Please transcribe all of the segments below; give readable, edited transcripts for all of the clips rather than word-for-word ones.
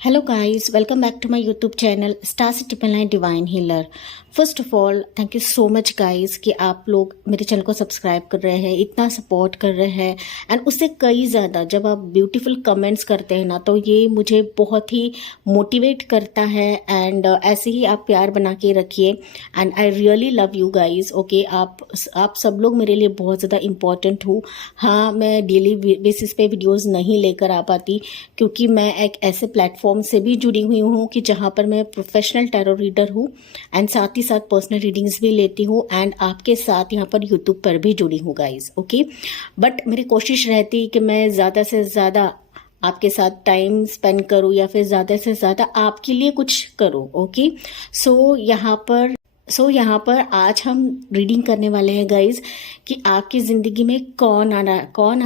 Hello guys, welcome back to my YouTube channel Star Triple Nine Divine Healer। First of all thank you so much guys कि आप लोग मेरे channel को subscribe कर रहे हैं, इतना सपोर्ट कर रहे हैं एंड उससे कई ज़्यादा जब आप ब्यूटीफुल कमेंट्स करते हैं ना तो ये मुझे बहुत ही मोटिवेट करता है एंड ऐसे ही आप प्यार बना के रखिए and I really love you guys. Okay, आप सब लोग मेरे लिए बहुत ज़्यादा इम्पॉर्टेंट हो। हाँ, मैं डेली बेसिस पे वीडियोज़ नहीं लेकर आ पाती क्योंकि मैं एक ऐसे प्लेटफॉर्म से भी जुड़ी हुई हूँ कि जहाँ पर मैं प्रोफेशनल टैरो रीडर हूँ एंड साथ ही साथ पर्सनल रीडिंग्स भी लेती हूँ एंड आपके साथ यहाँ पर यूट्यूब पर भी जुड़ी हूँ गाइस। ओके, बट मेरी कोशिश रहती है कि मैं ज़्यादा से ज़्यादा आपके साथ टाइम स्पेंड करूँ या फिर ज़्यादा से ज़्यादा आपके लिए कुछ करूँ। ओके, सो यहाँ पर आज हम रीडिंग करने वाले हैं गाइज कि आपकी ज़िंदगी में कौन आ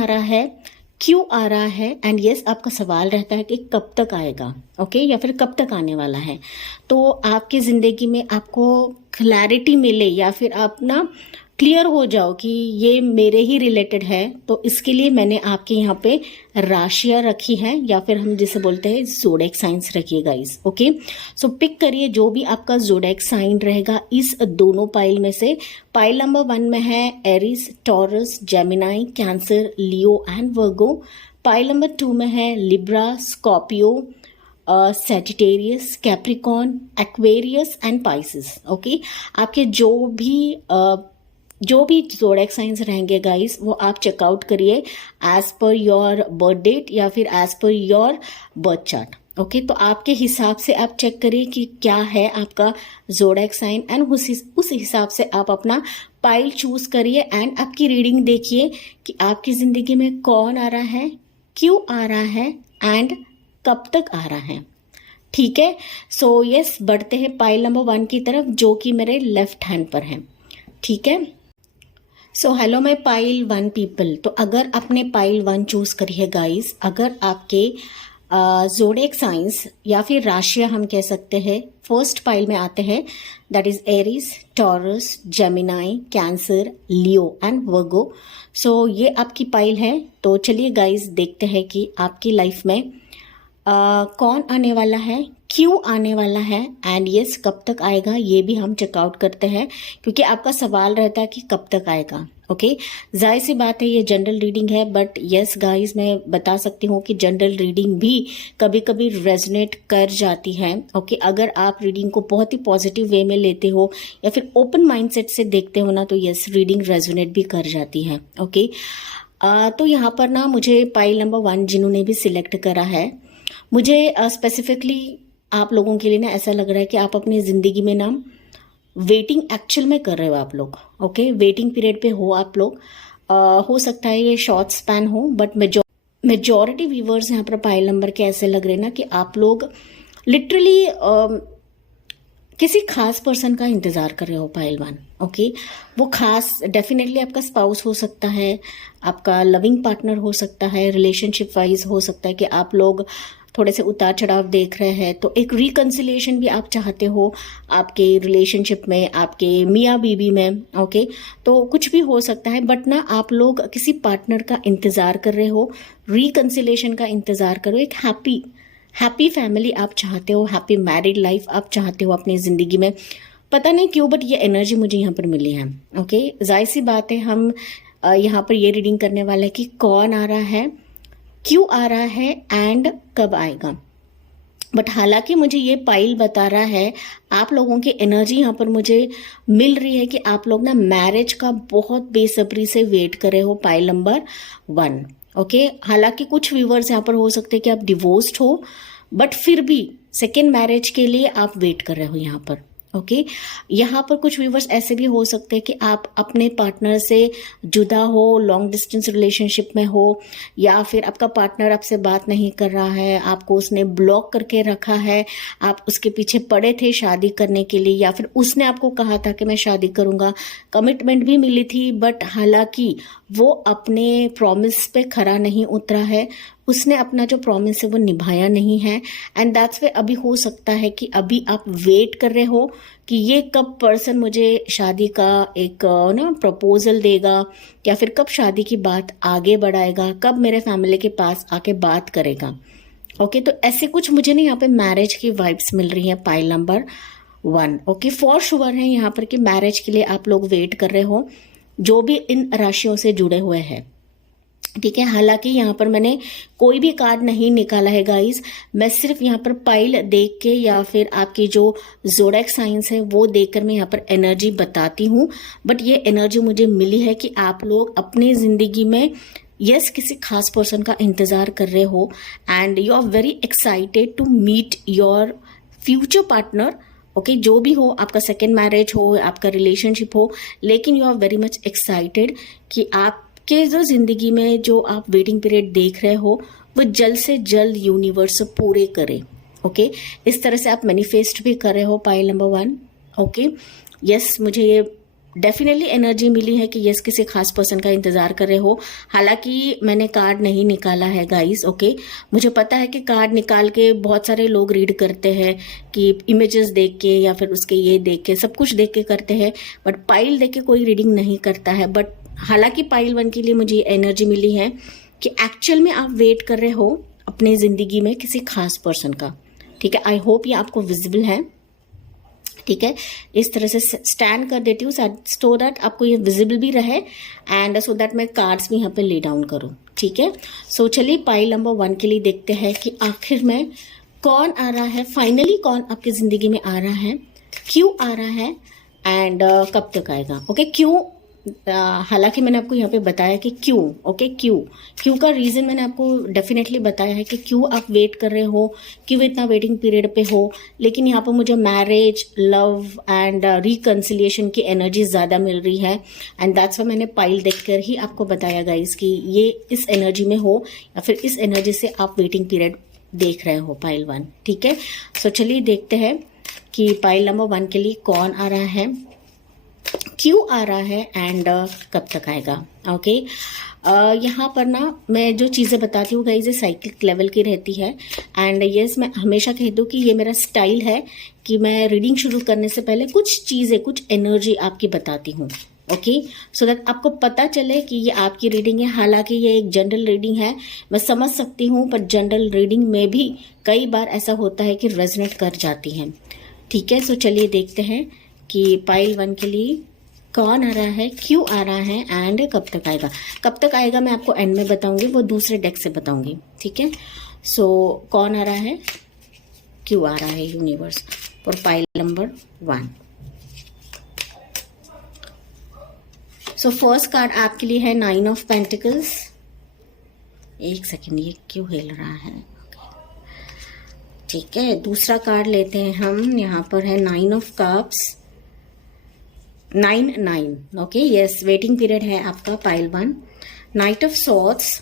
रहा है, क्यों आ रहा है एंड यस आपका सवाल रहता है कि कब तक आएगा। ओके, या फिर कब तक आने वाला है। तो आपकी ज़िंदगी में आपको क्लैरिटी मिले या फिर आप ना क्लियर हो जाओ कि ये मेरे ही रिलेटेड है, तो इसके लिए मैंने आपके यहाँ पे राशियाँ रखी हैं या फिर हम जिसे बोलते हैं ज़ोडिएक साइंस रखिए गाइस। ओके, सो पिक करिए जो भी आपका ज़ोडिएक साइन रहेगा इस दोनों पाइल में से। पाइल नंबर 1 में है Aries, Taurus, Gemini, Cancer, Leo and Virgo. Pile number 2 में है Libra, Scorpio, Sagittarius, Capricorn, Aquarius and Pisces. Okay, आपके जो भी ज़ोडिएक साइंस रहेंगे गाइस वो आप चेकआउट करिए as per your birth date या फिर as per your birth chart. Okay, तो आपके हिसाब से आप चेक करिए कि क्या है आपका ज़ोडिएक साइन एंड उस हिसाब से आप अपना पाइल चूज करिए एंड आपकी रीडिंग देखिए कि आपकी ज़िंदगी में कौन आ रहा है, क्यों आ रहा है एंड कब तक आ रहा है। ठीक है, सो यस बढ़ते हैं पाइल नंबर 1 की तरफ जो कि मेरे लेफ्ट हैंड पर है। ठीक है, सो हेलो माय पाइल 1 पीपल। तो अगर आपने पाइल 1 चूज करी है गाइस, अगर आपके ज़ोडिएक साइंस या फिर राशियां हम कह सकते हैं फर्स्ट पाइल में आते हैं, that is Aries, Taurus, Gemini, Cancer, Leo and Virgo. So ये आपकी पाइल है। तो चलिए गाइस देखते हैं कि आपकी लाइफ में कौन आने वाला है, क्यों आने वाला है एंड यस कब तक आएगा, ये भी हम चेकआउट करते हैं क्योंकि आपका सवाल रहता है कि कब तक आएगा। ओके, जाहिर सी बात है ये जनरल रीडिंग है बट यस गाइस मैं बता सकती हूँ कि जनरल रीडिंग भी कभी कभी रेजोनेट कर जाती है। ओके, अगर आप रीडिंग को बहुत ही पॉजिटिव वे में लेते हो या फिर ओपन माइंडसेट से देखते हो ना तो यस रीडिंग रेजोनेट भी कर जाती है। ओके, तो यहाँ पर ना मुझे पाइल नंबर 1 जिन्होंने भी सिलेक्ट करा है, मुझे स्पेसिफिकली आप लोगों के लिए ना ऐसा लग रहा है कि आप अपनी ज़िंदगी में ना वेटिंग एक्चुअल में कर रहे हो आप लोग। ओके, वेटिंग पीरियड पे हो आप लोग। हो सकता है ये शॉर्ट स्पैन हो बट मेजॉरिटी व्यूवर्स यहाँ पर पाइल नंबर के ऐसे लग रहे हैं ना कि आप लोग लिटरली किसी खास पर्सन का इंतज़ार कर रहे हो पाइल 1। ओके, वो खास डेफिनेटली आपका स्पाउस हो सकता है, आपका लविंग पार्टनर हो सकता है, रिलेशनशिप वाइज हो सकता है कि आप लोग थोड़े से उतार चढ़ाव देख रहे हैं तो एक रिकन्सिलिएशन भी आप चाहते हो आपके रिलेशनशिप में, आपके मियाँ बीबी में। ओके, तो कुछ भी हो सकता है बट ना आप लोग किसी पार्टनर का इंतज़ार कर रहे हो, रिकन्सिलिएशन का इंतज़ार करो, एक हैप्पी फैमिली आप चाहते हो, हैप्पी मैरिड लाइफ आप चाहते हो अपनी ज़िंदगी में। पता नहीं क्यों बट ये एनर्जी मुझे यहाँ पर मिली है। ओके, जाहिर सी बात है हम यहाँ पर ये रीडिंग करने वाले हैं कि कौन आ रहा है, क्यों आ रहा है एंड कब आएगा। बट हालांकि मुझे ये पाइल बता रहा है, आप लोगों की एनर्जी यहाँ पर मुझे मिल रही है कि आप लोग ना मैरिज का बहुत बेसब्री से वेट कर रहे हो पाइल नंबर 1। ओके, हालांकि कुछ व्यूवर्स यहाँ पर हो सकते हैं कि आप डिवोर्स्ड हो बट फिर भी सेकेंड मैरिज के लिए आप वेट कर रहे हो यहाँ पर। ओके, यहाँ पर कुछ व्यूवर्स ऐसे भी हो सकते हैं कि आप अपने पार्टनर से जुदा हो, लॉन्ग डिस्टेंस रिलेशनशिप में हो या फिर आपका पार्टनर आपसे बात नहीं कर रहा है, आपको उसने ब्लॉक करके रखा है, आप उसके पीछे पड़े थे शादी करने के लिए या फिर उसने आपको कहा था कि मैं शादी करूंगा, कमिटमेंट भी मिली थी बट हालांकि वो अपने प्रॉमिस पे खरा नहीं उतरा है, उसने अपना जो प्रॉमिस है वो निभाया नहीं है एंड दैट्स वे अभी हो सकता है कि अभी आप वेट कर रहे हो कि ये कब पर्सन मुझे शादी का एक ना प्रपोजल देगा या फिर कब शादी की बात आगे बढ़ाएगा, कब मेरे फैमिली के पास आके बात करेगा। ओके, तो ऐसे कुछ मुझे ना यहाँ पे मैरिज की वाइब्स मिल रही है pile number 1। Okay, for sure है यहाँ पर कि मैरिज के लिए आप लोग वेट कर रहे हो, जो भी इन राशियों से जुड़े हुए हैं। ठीक है, हालांकि यहाँ पर मैंने कोई भी कार्ड नहीं निकाला है गाइस, मैं सिर्फ यहाँ पर पाइल देख के या फिर आपकी जो ज़ोडिएक साइंस है वो देखकर मैं यहाँ पर एनर्जी बताती हूँ। बट ये एनर्जी मुझे मिली है कि आप लोग अपनी जिंदगी में यस किसी खास पर्सन का इंतजार कर रहे हो and you are very excited to meet your future partner. Okay, जो भी हो, आपका सेकेंड मैरिज हो, आपका रिलेशनशिप हो, लेकिन you are very much excited कि आपके जो जिंदगी में जो आप वेटिंग पीरियड देख रहे हो वो जल्द से जल्द यूनिवर्स पूरे करे। ओके, इस तरह से आप मैनिफेस्ट भी कर रहे हो पाइल नंबर 1। ओके, यस, मुझे ये डेफिनेटली एनर्जी मिली है कि यस किसी खास पर्सन का इंतजार कर रहे हो। हालांकि मैंने कार्ड नहीं निकाला है गाइस। ओके, मुझे पता है कि कार्ड निकाल के बहुत सारे लोग रीड करते हैं कि इमेजेस देख के या फिर उसके ये देख के सब कुछ देख के करते हैं, बट पाइल देख के कोई रीडिंग नहीं करता है। बट हालांकि पाइल 1 के लिए मुझे एनर्जी मिली है कि एक्चुअल में आप वेट कर रहे हो अपने जिंदगी में किसी खास पर्सन का। ठीक है, आई होप ये आपको विजिबल है। ठीक है, इस तरह से स्टैंड कर देती हूँ सो दैट आपको ये विजिबल भी रहे एंड सो दैट मैं कार्ड्स भी यहाँ पे ले डाउन करूँ। ठीक है, सो चलिए पाइल नंबर 1 के लिए देखते हैं कि आखिर में कौन आ रहा है, फाइनली कौन आपकी जिंदगी में आ रहा है, क्यों आ रहा है एंड कब तक आएगा। ओके, क्यों, हालांकि मैंने आपको यहाँ पे बताया कि क्यों। ओके, क्यों का रीज़न मैंने आपको डेफिनेटली बताया है कि क्यों आप वेट कर रहे हो, क्यों इतना वेटिंग पीरियड पे हो। लेकिन यहाँ पर मुझे मैरिज, लव एंड रिकन्सिलिएशन की एनर्जी ज़्यादा मिल रही है एंड दैट्स व्हाई मैंने पाइल देखकर ही आपको बताया गाइस कि ये इस एनर्जी में हो या फिर इस एनर्जी से आप वेटिंग पीरियड देख रहे हो पाइल 1। ठीक है, सो चलिए देखते हैं कि पाइल नंबर 1 के लिए कौन आ रहा है, क्यों आ रहा है एंड कब तक आएगा। ओके, यहाँ पर ना मैं जो चीज़ें बताती हूँ गाइस ये साइक्लिक लेवल की रहती है एंड यस मैं हमेशा कह दूँ कि ये मेरा स्टाइल है कि मैं रीडिंग शुरू करने से पहले कुछ चीज़ें, कुछ एनर्जी आपकी बताती हूँ। ओके, सो दैट आपको पता चले कि ये आपकी रीडिंग है। हालांकि ये एक जनरल रीडिंग है, मैं समझ सकती हूँ, पर जनरल रीडिंग में भी कई बार ऐसा होता है कि रेजोनेट कर जाती हैं। ठीक है, सो चलिए देखते हैं कि पाइल 1 के लिए कौन आ रहा है, क्यों आ रहा है एंड कब तक आएगा। कब तक आएगा मैं आपको एंड में बताऊंगी, वो दूसरे डेक से बताऊंगी। ठीक है, सो कौन आ रहा है, क्यों आ रहा है universe for pile number 1। So first card आपके लिए है 9 ऑफ पेंटिकल्स। एक सेकेंड, ये क्यों हिल रहा है। ठीक है, दूसरा कार्ड लेते हैं हम, यहाँ पर है 9 of cups, 9। Okay, yes, waiting period है आपका पाइल 1। नाइट ऑफ सॉर्ड्स,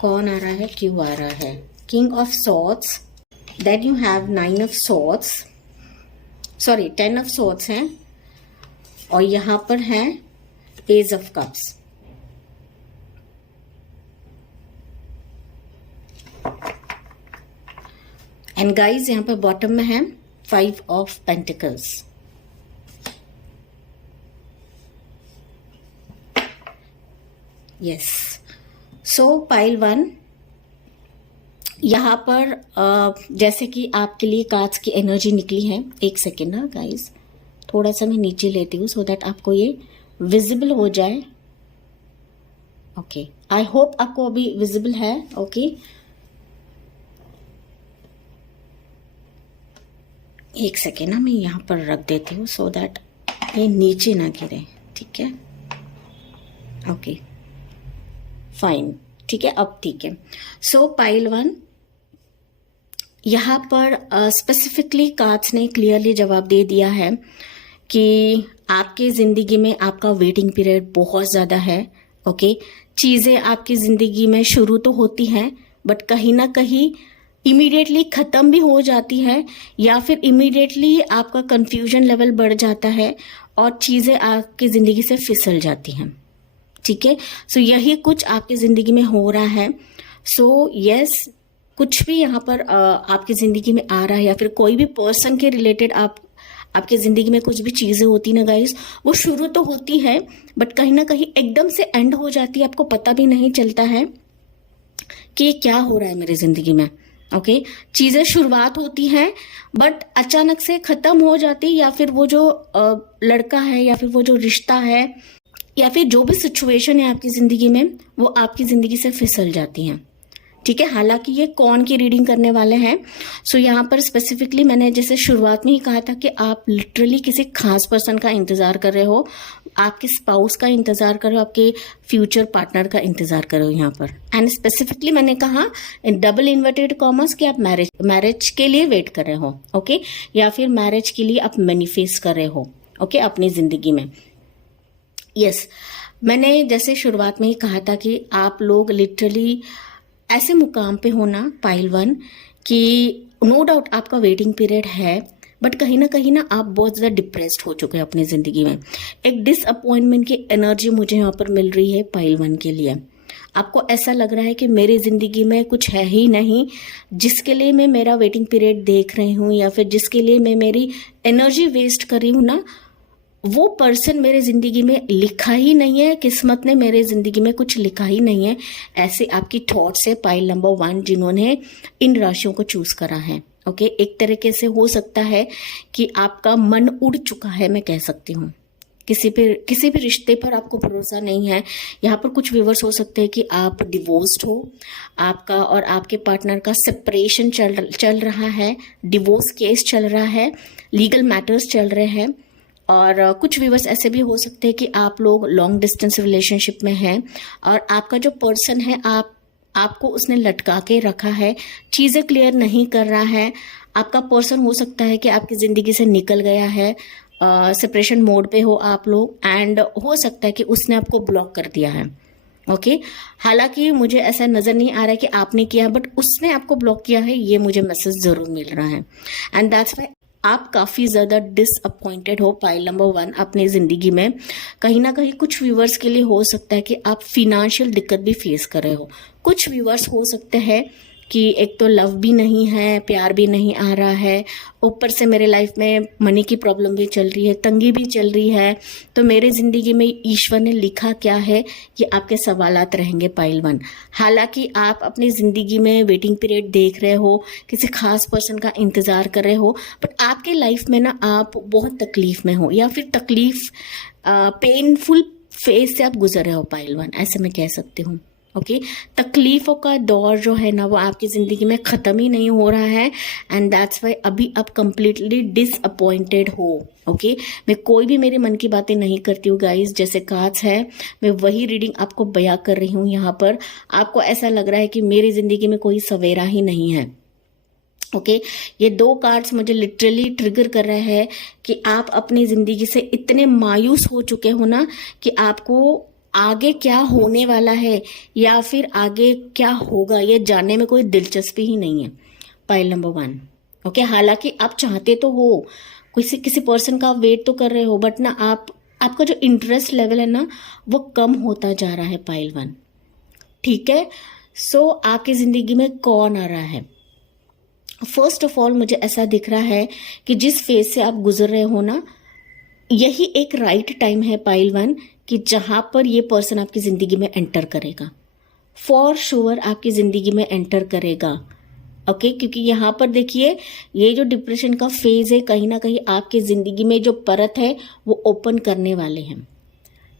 कौन आ रहा है, क्यों आ रहा है। King of swords, then you have 9 of swords, sorry 10 of swords हैं और यहां पर है ace of cups. And guys यहाँ पर बॉटम में है 5 of pentacles. Yes, so pile 1 यहाँ पर जैसे कि आपके लिए कार्ड्स की एनर्जी निकली है। एक सेकेंड ना गाइस, थोड़ा सा मैं नीचे लेती हूँ सो दैट आपको ये विजिबल हो जाए। ओके, आई होप आपको अभी विजिबल है। ओके, एक सेकेंड ना मैं यहाँ पर रख देती हूँ सो दैट ये नीचे ना गिरे। ठीक है, ओके फाइन, ठीक है, अब ठीक है। सो पाइल 1 यहाँ पर स्पेसिफिकली कार्ड्स ने क्लियरली जवाब दे दिया है कि आपकी ज़िंदगी में आपका वेटिंग पीरियड बहुत ज़्यादा है। ओके, चीज़ें आपकी ज़िंदगी में शुरू तो होती हैं बट कहीं ना कहीं इमीडिएटली ख़त्म भी हो जाती है या फिर इमीडिएटली आपका कंफ्यूजन लेवल बढ़ जाता है और चीज़ें आपकी ज़िंदगी से फिसल जाती हैं। ठीक है, सो यही कुछ आपकी ज़िंदगी में हो रहा है। सो यस, कुछ भी यहाँ पर आपकी ज़िंदगी में आ रहा है या फिर कोई भी पर्सन के रिलेटेड आपकी ज़िंदगी में कुछ भी चीज़ें होती ना गाइस, वो शुरू तो होती है बट कहीं ना कहीं एकदम से एंड हो जाती है, आपको पता भी नहीं चलता है। कि ये क्या हो रहा है मेरी जिंदगी में। ओके, चीजें शुरुआत होती हैं बट अचानक से खत्म हो जाती, या फिर वो जो लड़का है या फिर वो जो रिश्ता है या फिर जो भी सिचुएशन है आपकी जिंदगी में, वो आपकी जिंदगी से फिसल जाती हैं। ठीक है, हालांकि ये कौन की रीडिंग करने वाले हैं। सो यहाँ पर स्पेसिफिकली मैंने जैसे शुरुआत में ही कहा था कि आप लिटरली किसी खास पर्सन का इंतजार कर रहे हो, आपके स्पाउस का इंतजार कर रहे हो, आपके फ्यूचर पार्टनर का इंतजार कर रहे हो यहाँ पर। एंड स्पेसिफिकली मैंने कहा इन डबल इन्वर्टेड कॉमर्स कि आप मैरिज के लिए वेट कर रहे हो, ओके, या फिर मैरिज के लिए आप मैनिफेस्ट कर रहे हो, ओके, अपनी जिंदगी में। यस, मैंने जैसे शुरुआत में ही कहा था कि आप लोग लिटरली ऐसे मुकाम पे होना पाइल 1 कि नो डाउट आपका वेटिंग पीरियड है, बट कहीं ना आप बहुत ज़्यादा डिप्रेस्ड हो चुके हैं अपनी ज़िंदगी में। एक डिसअपॉइंटमेंट की एनर्जी मुझे यहाँ पर मिल रही है पाइल 1 के लिए। आपको ऐसा लग रहा है कि मेरी ज़िंदगी में कुछ है ही नहीं जिसके लिए मैं मेरा वेटिंग पीरियड देख रही हूँ, या फिर जिसके लिए मैं मेरी एनर्जी वेस्ट कर रही हूँ ना, वो पर्सन मेरे जिंदगी में लिखा ही नहीं है, किस्मत ने मेरे जिंदगी में कुछ लिखा ही नहीं है। ऐसे आपकी थॉट्स है पाइल नंबर 1 जिन्होंने इन राशियों को चूज करा है। ओके, एक तरीके से हो सकता है कि आपका मन उड़ चुका है, मैं कह सकती हूँ। किसी भी रिश्ते पर आपको भरोसा नहीं है। यहाँ पर कुछ व्यूवर्स हो सकते हैं कि आप डिवोर्स्ड हो, आपका और आपके पार्टनर का सेपरेशन चल रहा है, डिवोर्स केस चल रहा है, लीगल मैटर्स चल रहे हैं। और कुछ व्यूवर्स ऐसे भी हो सकते हैं कि आप लोग लॉन्ग डिस्टेंस रिलेशनशिप में हैं और आपका जो पर्सन है आपको उसने लटका के रखा है, चीज़ें क्लियर नहीं कर रहा है। आपका पर्सन हो सकता है कि आपकी ज़िंदगी से निकल गया है, सेपरेशन मोड पे हो आप लोग, एंड हो सकता है कि उसने आपको ब्लॉक कर दिया है। ओके, हालांकि मुझे ऐसा नज़र नहीं आ रहा है कि आपने किया, बट उसने आपको ब्लॉक किया है, ये मुझे मैसेज ज़रूर मिल रहा है। एंड दैट्स वाई आप काफ़ी ज़्यादा डिसअपॉइंटेड हो पाइल नंबर 1 अपनी ज़िंदगी में। कहीं ना कहीं कुछ व्यूवर्स के लिए हो सकता है कि आप फिनेंशियल दिक्कत भी फेस कर रहे हो। कुछ व्यूवर्स हो सकते हैं कि एक तो लव भी नहीं है, प्यार भी नहीं आ रहा है, ऊपर से मेरे लाइफ में मनी की प्रॉब्लम भी चल रही है, तंगी भी चल रही है। तो मेरे ज़िंदगी में ईश्वर ने लिखा क्या है, ये आपके सवालात रहेंगे पाइल 1। हालांकि आप अपनी ज़िंदगी में वेटिंग पीरियड देख रहे हो, किसी खास पर्सन का इंतज़ार कर रहे हो, बट आपके लाइफ में ना आप बहुत तकलीफ में हो, या फिर तकलीफ पेनफुल फेज से आप गुजर रहे हो पाइल 1, ऐसे मैं कह सकती हूँ। ओके, तकलीफों का दौर जो है ना वो आपकी ज़िंदगी में ख़त्म ही नहीं हो रहा है, एंड दैट्स वाई अभी आप कंप्लीटली डिसअपॉइंटेड हो। ओके, मैं कोई भी मेरे मन की बातें नहीं करती हूँ गाइस, जैसे कार्ड्स है मैं वही रीडिंग आपको बयां कर रही हूँ। यहाँ पर आपको ऐसा लग रहा है कि मेरी ज़िंदगी में कोई सवेरा ही नहीं है। ओके, ये 2 कार्ड्स मुझे लिटरली ट्रिगर कर रहे हैं कि आप अपनी ज़िंदगी से इतने मायूस हो चुके हो ना कि आपको आगे क्या होने वाला है या फिर आगे क्या होगा ये जानने में कोई दिलचस्पी ही नहीं है पाइल नंबर 1। ओके, हालांकि आप चाहते तो हो, किसी पर्सन का वेट तो कर रहे हो, बट ना आपका जो इंटरेस्ट लेवल है ना वो कम होता जा रहा है पाइल 1। ठीक है, सो आपकी ज़िंदगी में कौन आ रहा है? फर्स्ट ऑफ ऑल मुझे ऐसा दिख रहा है कि जिस फेज से आप गुजर रहे हो ना, यही एक राइट टाइम है पाइल 1 कि जहां पर ये पर्सन आपकी ज़िंदगी में एंटर करेगा। फॉर श्योर आपकी ज़िंदगी में एंटर करेगा। ओके, क्योंकि यहाँ पर देखिए ये जो डिप्रेशन का फेज है कहीं ना कहीं आपकी ज़िंदगी में जो परत है वो ओपन करने वाले हैं।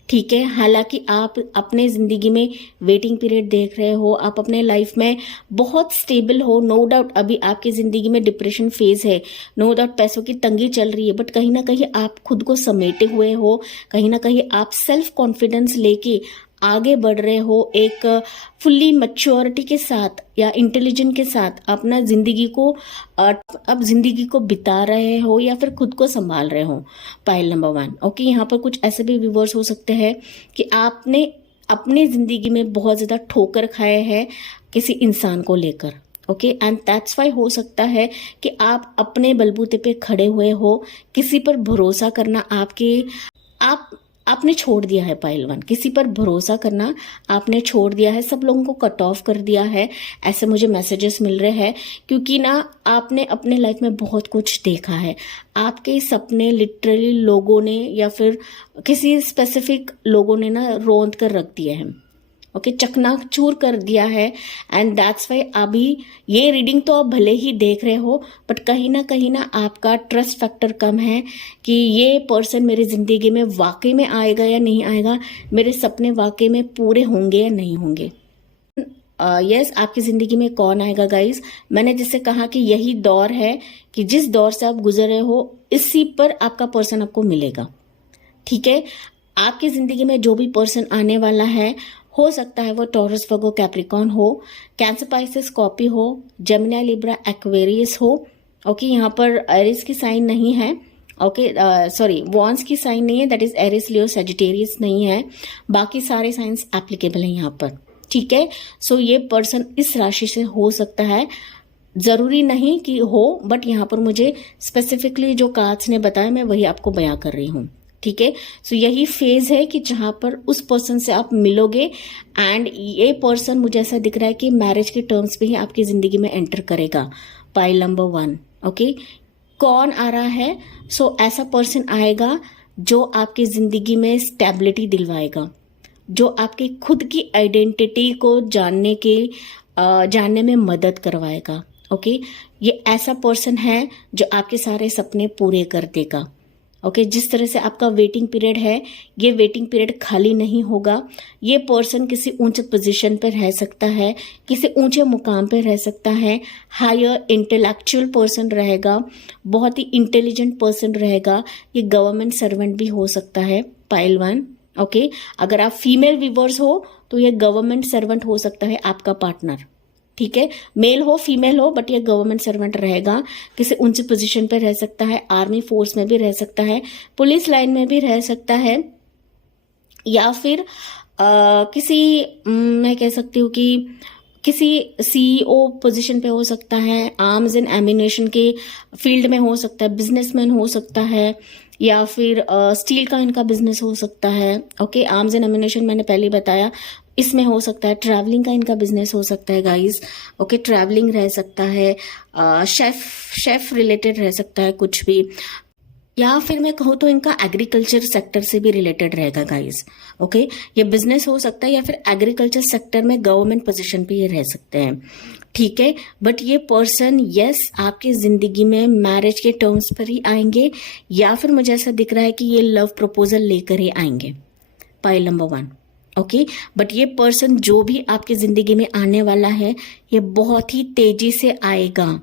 ठीक है, हालांकि आप अपने ज़िंदगी में वेटिंग पीरियड देख रहे हो, आप अपने लाइफ में बहुत स्टेबल हो, नो डाउट अभी आपकी ज़िंदगी में डिप्रेशन फेज है, नो डाउट पैसों की तंगी चल रही है, बट कहीं ना कहीं आप खुद को समेटे हुए हो, कहीं ना कहीं आप सेल्फ कॉन्फिडेंस लेके आगे बढ़ रहे हो, एक फुल्ली मैच्योरिटी के साथ या इंटेलिजेंट के साथ अपना ज़िंदगी को अब ज़िंदगी को बिता रहे हो या फिर खुद को संभाल रहे हो पाइल नंबर 1। ओके, यहाँ पर कुछ ऐसे भी व्यूवर्स हो सकते हैं कि आपने अपनी ज़िंदगी में बहुत ज़्यादा ठोकर खाए हैं किसी इंसान को लेकर। ओके, एंड दैट्स वाई हो सकता है कि आप अपने बलबूते पे खड़े हुए हो, किसी पर भरोसा करना आपने छोड़ दिया है पाइल 1। किसी पर भरोसा करना आपने छोड़ दिया है, सब लोगों को कट ऑफ कर दिया है, ऐसे मुझे मैसेजेस मिल रहे हैं। क्योंकि ना आपने अपने लाइफ में बहुत कुछ देखा है, आपके सपने लिटरली लोगों ने या फिर किसी स्पेसिफिक लोगों ने ना रौंद कर रख दिए हैं। ओके, चकनाचूर कर दिया है। एंड दैट्स वाई अभी ये रीडिंग तो आप भले ही देख रहे हो, बट कहीं ना आपका ट्रस्ट फैक्टर कम है कि ये पर्सन मेरी जिंदगी में वाकई में आएगा या नहीं आएगा, मेरे सपने वाकई में पूरे होंगे या नहीं होंगे। यस, आपकी जिंदगी में कौन आएगा गाइस? मैंने जिससे कहा कि यही दौर है कि जिस दौर से आप गुजर रहे हो इसी पर आपका पर्सन आपको मिलेगा। ठीक है, आपकी जिंदगी में जो भी पर्सन आने वाला है, हो सकता है वो टॉरस, वर्गो, कैप्रिकॉर्न हो, कैंसर, पाइसेस, स्कॉर्पियो हो, जेमिनी, लिब्रा, एक्वेरियस हो। ओके, यहाँ पर एरिस की साइन नहीं है। ओके, सॉरी, वॉन्स की साइन नहीं है, that is Aries, Leo, Sagittarius नहीं है। बाकी सारे साइंस एप्लीकेबल हैं यहाँ पर। ठीक है, सो ये पर्सन इस राशि से हो सकता है, जरूरी नहीं कि हो, बट यहाँ पर मुझे स्पेसिफिकली जो कार्ड्स ने बताया मैं वही आपको बयां कर रही हूँ। ठीक है, सो यही फेज है कि जहां पर उस पर्सन से आप मिलोगे एंड ये पर्सन मुझे ऐसा दिख रहा है कि मैरिज के टर्म्स पे ही आपकी जिंदगी में एंटर करेगा। Pile number 1। ओके, कौन आ रहा है? सो ऐसा पर्सन आएगा जो आपकी जिंदगी में स्टेबिलिटी दिलवाएगा, जो आपकी खुद की आइडेंटिटी को जानने में मदद करवाएगा। ओके, ये ऐसा पर्सन है जो आपके सारे सपने पूरे कर देगा। ओके, जिस तरह से आपका वेटिंग पीरियड है, ये वेटिंग पीरियड खाली नहीं होगा। ये पर्सन किसी ऊंचे पोजीशन पर रह सकता है, किसी ऊंचे मुकाम पर रह सकता है, हायर इंटेलेक्चुअल पर्सन रहेगा, बहुत ही इंटेलिजेंट पर्सन रहेगा। ये गवर्नमेंट सर्वेंट भी हो सकता है। पाइल 1। ओके, अगर आप फीमेल व्यूअर्स हो तो ये गवर्नमेंट सर्वेंट हो सकता है आपका पार्टनर। ठीक है, मेल हो फीमेल हो, बट ये गवर्नमेंट सर्वेंट रहेगा, किसी ऊंची पोजीशन पे रह सकता है, आर्मी फोर्स में भी रह सकता है, पुलिस लाइन में भी रह सकता है, या फिर मैं कह सकती हूँ कि किसी सीईओ पोजीशन पे हो सकता है, आर्म्स एंड एम्यूनेशन के फील्ड में हो सकता है, बिजनेसमैन हो सकता है, या फिर स्टील का इनका बिजनेस हो सकता है। ओके, आर्म्स एंड एम्यूनेशन मैंने पहले बताया, इसमें हो सकता है। ट्रैवलिंग का इनका बिजनेस हो सकता है गाइस। ओके, ट्रैवलिंग रह सकता है, शेफ रिलेटेड रह सकता है कुछ भी, या फिर मैं कहूँ तो इनका एग्रीकल्चर सेक्टर से भी रिलेटेड रहेगा गाइस। ओके, ये बिजनेस हो सकता है या फिर एग्रीकल्चर सेक्टर में गवर्नमेंट पोजीशन पे ये रह सकते हैं। ठीक है, बट ये पर्सन यस आपकी जिंदगी में मैरिज के टर्म्स पर ही आएंगे, या फिर मुझे ऐसा दिख रहा है कि ये लव प्रपोजल लेकर ही आएंगे। Pile number 1। ओके, बट ये पर्सन जो भी आपकी जिंदगी में आने वाला है, ये बहुत ही तेजी से आएगा।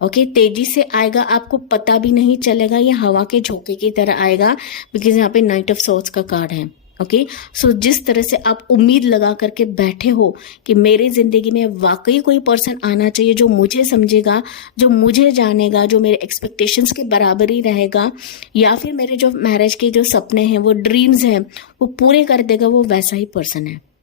ओके, तेजी से आएगा, आपको पता भी नहीं चलेगा, ये हवा के झोंके की तरह आएगा, बिकॉज यहाँ पे नाइट ऑफ सॉर्ड्स का कार्ड है। ओके, सो जिस तरह से आप उम्मीद लगा करके बैठे हो कि मेरी जिंदगी में वाकई कोई पर्सन आना चाहिए जो मुझे समझेगा, जो मुझे जानेगा, जो मेरे एक्सपेक्टेशंस के बराबर ही रहेगा, या फिर मेरे जो मैरिज के जो सपने हैं, वो ड्रीम्स हैं, वो पूरे कर देगा, वो वैसा ही पर्सन है।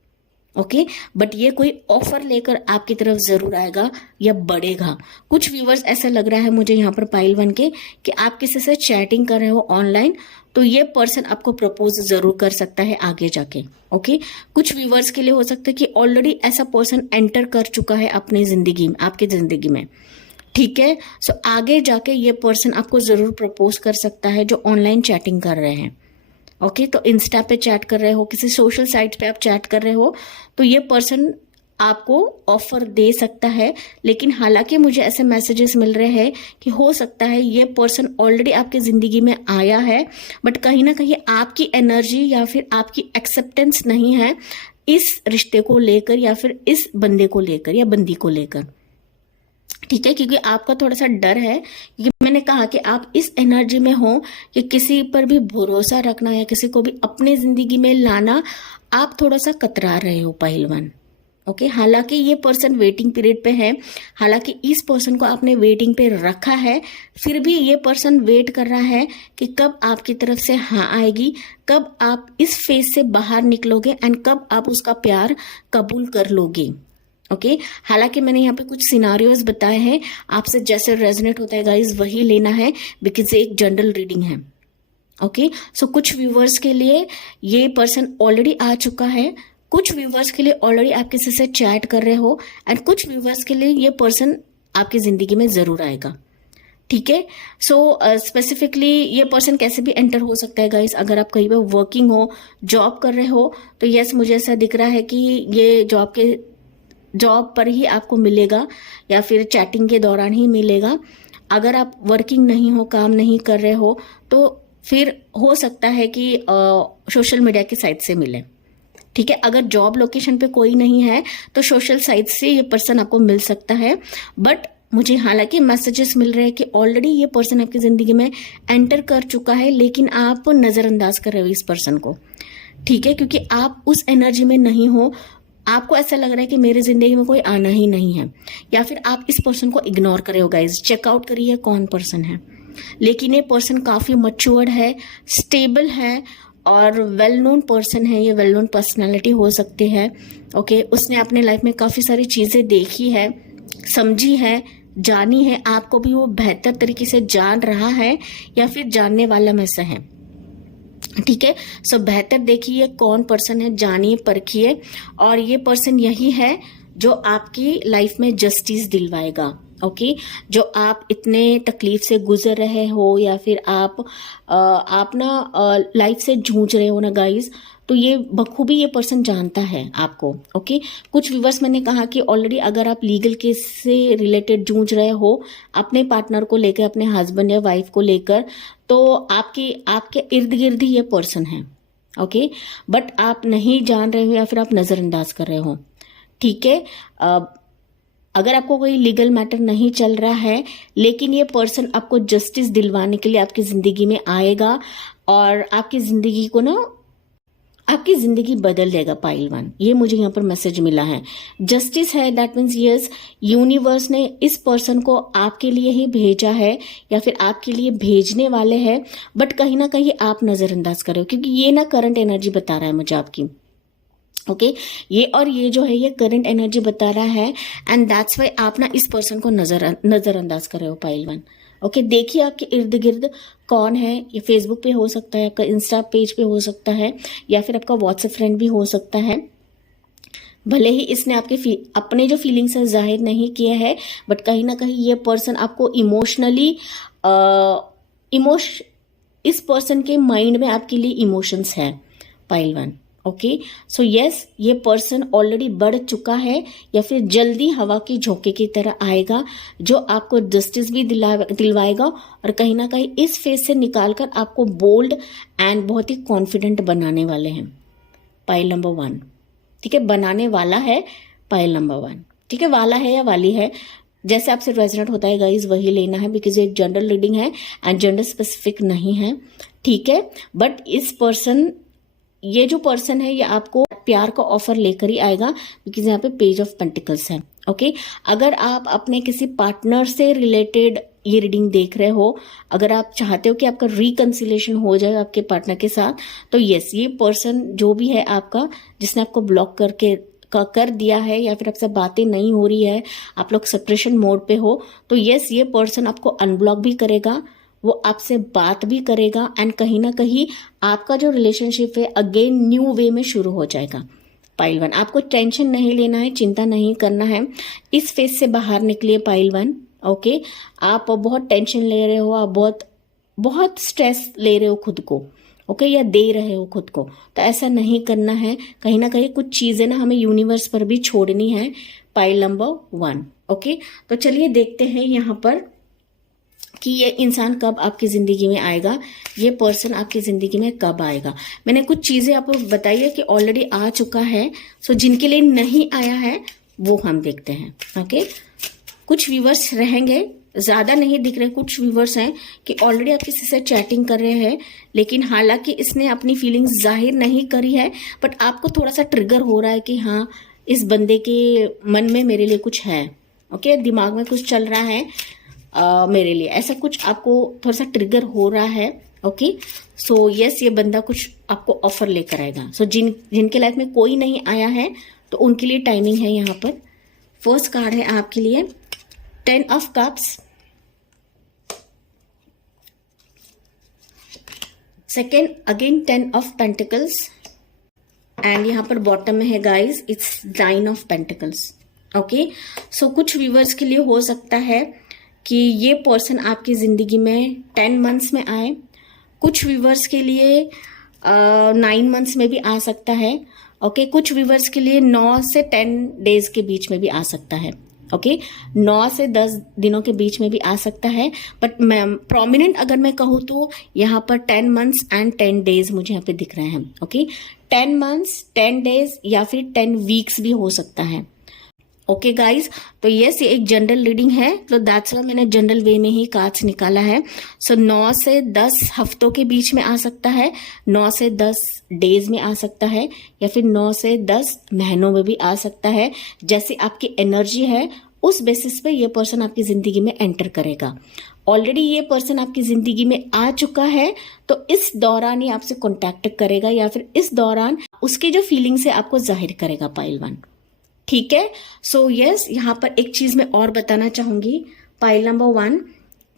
ओके, बट ये कोई ऑफर लेकर आपकी तरफ जरूर आएगा या बढ़ेगा। कुछ व्यूवर्स ऐसा लग रहा है मुझे यहाँ पर पाइल 1 के कि आप किसी से चैटिंग कर रहे हो ऑनलाइन, तो ये पर्सन आपको प्रपोज जरूर कर सकता है आगे जाके। ओके, कुछ व्यूवर्स के लिए हो सकता है कि ऑलरेडी ऐसा पर्सन एंटर कर चुका है अपनी जिंदगी में, आपकी जिंदगी में। ठीक है, सो आगे जाके ये पर्सन आपको जरूर प्रपोज कर सकता है जो ऑनलाइन चैटिंग कर रहे हैं। ओके, तो इंस्टा पे चैट कर रहे हो, किसी सोशल साइट पे आप चैट कर रहे हो, तो ये पर्सन आपको ऑफर दे सकता है। लेकिन हालांकि मुझे ऐसे मैसेजेस मिल रहे हैं कि हो सकता है ये पर्सन ऑलरेडी आपकी जिंदगी में आया है, बट कहीं ना कहीं आपकी एनर्जी या फिर आपकी एक्सेप्टेंस नहीं है इस रिश्ते को लेकर, या फिर इस बंदे को लेकर या बंदी को लेकर। ठीक है, क्योंकि आपका थोड़ा सा डर है, क्योंकि मैंने कहा कि आप इस एनर्जी में हो कि किसी पर भी भरोसा रखना या किसी को भी अपने जिंदगी में लाना आप थोड़ा सा कतरा रहे हो। पाइल 1। ओके, हालांकि ये पर्सन वेटिंग पीरियड पे है, हालांकि इस पर्सन को आपने वेटिंग पे रखा है, फिर भी ये पर्सन वेट कर रहा है कि कब आपकी तरफ से हाँ आएगी, कब आप इस फेज से बाहर निकलोगे एंड कब आप उसका प्यार कबूल कर लोगे। ओके, हालांकि मैंने यहाँ पे कुछ सिनारियोज बताए हैं, आपसे जैसे रेजोनेट होता है गाइज वही लेना है, बिकॉज एक जनरल रीडिंग है। ओके, सो कुछ व्यूवर्स के लिए ये पर्सन ऑलरेडी आ चुका है, कुछ व्यूवर्स के लिए ऑलरेडी आप किसी से चैट कर रहे हो, एंड कुछ व्यूवर्स के लिए ये पर्सन आपकी जिंदगी में जरूर आएगा। ठीक है। सो स्पेसिफिकली ये पर्सन कैसे भी एंटर हो सकता है गाइस। अगर आप कहीं पर वर्किंग हो, जॉब कर रहे हो, तो यस मुझे ऐसा दिख रहा है कि ये जॉब पर ही आपको मिलेगा या फिर चैटिंग के दौरान ही मिलेगा। अगर आप वर्किंग नहीं हो, काम नहीं कर रहे हो, तो फिर हो सकता है कि सोशल मीडिया की साइट से मिले। ठीक है, अगर जॉब लोकेशन पे कोई नहीं है तो सोशल साइट से ये पर्सन आपको मिल सकता है। बट मुझे हालांकि मैसेजेस मिल रहे हैं कि ऑलरेडी ये पर्सन आपकी जिंदगी में एंटर कर चुका है, लेकिन आप नजरअंदाज कर रहे हो इस पर्सन को। ठीक है, क्योंकि आप उस एनर्जी में नहीं हो। आपको ऐसा लग रहा है कि मेरी जिंदगी में कोई आना ही नहीं है, या फिर आप इस पर्सन को इग्नोर कर रहे हो गाइज। चेकआउट करिए कौन पर्सन है। लेकिन ये पर्सन काफी मैच्योर्ड है, स्टेबल है और वेल नोन पर्सन है। ये वेल नोन पर्सनालिटी हो सकती है। ओके, उसने अपने लाइफ में काफी सारी चीजें देखी है, समझी है, जानी है। आपको भी वो बेहतर तरीके से जान रहा है या फिर जानने वाला में से है। ठीक है, सो बेहतर देखिए कौन पर्सन है, जानिए, परखिए। और ये पर्सन यही है जो आपकी लाइफ में जस्टिस दिलवाएगा। ओके, जो आप इतने तकलीफ से गुजर रहे हो या फिर आप ना लाइफ से जूझ रहे हो ना गाइस, तो ये बखूबी ये पर्सन जानता है आपको। ओके, कुछ व्यूवर्स मैंने कहा कि ऑलरेडी अगर आप लीगल केस से रिलेटेड जूझ रहे हो अपने पार्टनर को लेकर, अपने हस्बैंड या वाइफ को लेकर, तो आपके इर्द गिर्द ही ये पर्सन है। ओके, बट आप नहीं जान रहे हो या फिर आप नजरअंदाज कर रहे हो। ठीक है, अगर आपको कोई लीगल मैटर नहीं चल रहा है, लेकिन ये पर्सन आपको जस्टिस दिलवाने के लिए आपकी जिंदगी में आएगा और आपकी जिंदगी को ना, आपकी जिंदगी बदल देगा पाइल 1। ये मुझे यहाँ पर मैसेज मिला है, जस्टिस है। दैट मीन्स यस, यूनिवर्स ने इस पर्सन को आपके लिए ही भेजा है या फिर आपके लिए भेजने वाले हैं। बट कहीं ना कहीं आप नजरअंदाज कर रहे हो, क्योंकि ये ना करंट एनर्जी बता रहा है मुझे आपकी। ओके, ये जो है ये करंट एनर्जी बता रहा है, एंड दैट्स वाई आप ना इस पर्सन को नजरअंदाज कर रहे हो पाइल 1। ओके, देखिए आपके इर्द गिर्द कौन है। ये फेसबुक पे हो सकता है, आपका इंस्टा पेज पे हो सकता है, या फिर आपका व्हाट्सएप फ्रेंड भी हो सकता है। भले ही इसने आपके अपने जो फीलिंग्स है जाहिर नहीं किया है, बट कहीं ना कहीं ये पर्सन आपको इमोशनली इस पर्सन के माइंड में आपके लिए इमोशंस है पाइल 1। ओके, सो यस, ये पर्सन ऑलरेडी बढ़ चुका है या फिर जल्दी हवा के झोंके की तरह आएगा, जो आपको जस्टिस भी दिलवाएगा और कहीं ना कहीं इस फेज से निकालकर आपको बोल्ड एंड बहुत ही कॉन्फिडेंट बनाने वाले हैं पाइल नंबर 1। ठीक है, बनाने वाला है पाइल नंबर 1। ठीक है, वाला है या वाली है, जैसे आपसे रेजोनेट होता है गाइस वही लेना है, बिकॉज एक जनरल रीडिंग है एंड जेंडर स्पेसिफिक नहीं है। ठीक है, बट ये जो पर्सन है ये आपको प्यार का ऑफर लेकर ही आएगा, बिकॉज यहाँ पे पेज ऑफ पेंटिकल्स है। ओके, अगर आप अपने किसी पार्टनर से रिलेटेड ये रीडिंग देख रहे हो, अगर आप चाहते हो कि आपका रिकंसिलेशन हो जाए आपके पार्टनर के साथ, तो यस, ये पर्सन जो भी है आपका, जिसने आपको ब्लॉक कर दिया है या फिर आपसे बातें नहीं हो रही है, आप लोग सेपरेशन मोड पे हो, तो यस, ये पर्सन आपको अनब्लॉक भी करेगा, वो आपसे बात भी करेगा, एंड कहीं ना कहीं आपका जो रिलेशनशिप है अगेन न्यू वे में शुरू हो जाएगा पाइल 1। आपको टेंशन नहीं लेना है, चिंता नहीं करना है, इस फेज से बाहर निकलिए पाइल 1। ओके, आप बहुत टेंशन ले रहे हो, आप बहुत स्ट्रेस ले रहे हो खुद को, ओके, या दे रहे हो खुद को, तो ऐसा नहीं करना है। कहीं ना कहीं कुछ चीजें ना हमें यूनिवर्स पर भी छोड़नी है पाइल नंबर 1। ओके, तो चलिए देखते हैं यहाँ पर कि ये इंसान कब आपकी जिंदगी में आएगा, ये पर्सन आपकी जिंदगी में कब आएगा। मैंने कुछ चीजें आपको बताई है कि ऑलरेडी आ चुका है, सो जिनके लिए नहीं आया है वो हम देखते हैं। ओके, कुछ व्यूवर्स रहेंगे, ज्यादा नहीं दिख रहे, कुछ व्यूवर्स हैं कि ऑलरेडी आप किसी से चैटिंग कर रहे हैं, लेकिन हालांकि इसने अपनी फीलिंग्स जाहिर नहीं करी है, बट आपको थोड़ा सा ट्रिगर हो रहा है कि हाँ, इस बंदे के मन में मेरे लिए कुछ है। ओके, दिमाग में कुछ चल रहा है मेरे लिए, ऐसा कुछ आपको थोड़ा सा ट्रिगर हो रहा है। ओके, सो यस, ये बंदा कुछ आपको ऑफर लेकर आएगा। सो जिनके लाइफ में कोई नहीं आया है तो उनके लिए टाइमिंग है यहाँ पर। फर्स्ट कार्ड है आपके लिए 10 of cups, second again 10 of pentacles, and यहाँ पर बॉटम में है guys it's 9 of pentacles. Okay, so कुछ व्यूवर्स के लिए हो सकता है कि ये पर्सन आपकी ज़िंदगी में 10 मंथ्स में आए, कुछ व्यूवर्स के लिए 9 मंथ्स में भी आ सकता है। ओके, कुछ व्यूवर्स के लिए 9 से 10 डेज के बीच में भी आ सकता है। ओके, 9 से 10 दिनों के बीच में भी आ सकता है, बट मैं प्रोमिनेंट अगर मैं कहूँ तो यहाँ पर 10 मंथ्स एंड 10 डेज मुझे यहाँ पे दिख रहे हैं। ओके, 10 मंथ्स 10 डेज या फिर 10 वीक्स भी हो सकता है। ओके गाइज, तो यस, ये एक जनरल रीडिंग है, तो दैट्स वाई मैंने जनरल वे में ही कार्ड्स निकाला है। सो 9 से 10 हफ्तों के बीच में आ सकता है, 9 से 10 डेज में आ सकता है, या फिर 9 से 10 महीनों में भी आ सकता है। जैसे आपकी एनर्जी है उस बेसिस पे ये पर्सन आपकी जिंदगी में एंटर करेगा। ऑलरेडी ये पर्सन आपकी जिंदगी में आ चुका है, तो इस दौरान ही आपसे कॉन्टैक्ट करेगा या फिर इस दौरान उसके जो फीलिंग्स है आपको जाहिर करेगा पाइल 1। ठीक है, सो यस, यहाँ पर एक चीज मैं और बताना चाहूंगी पाइल नंबर 1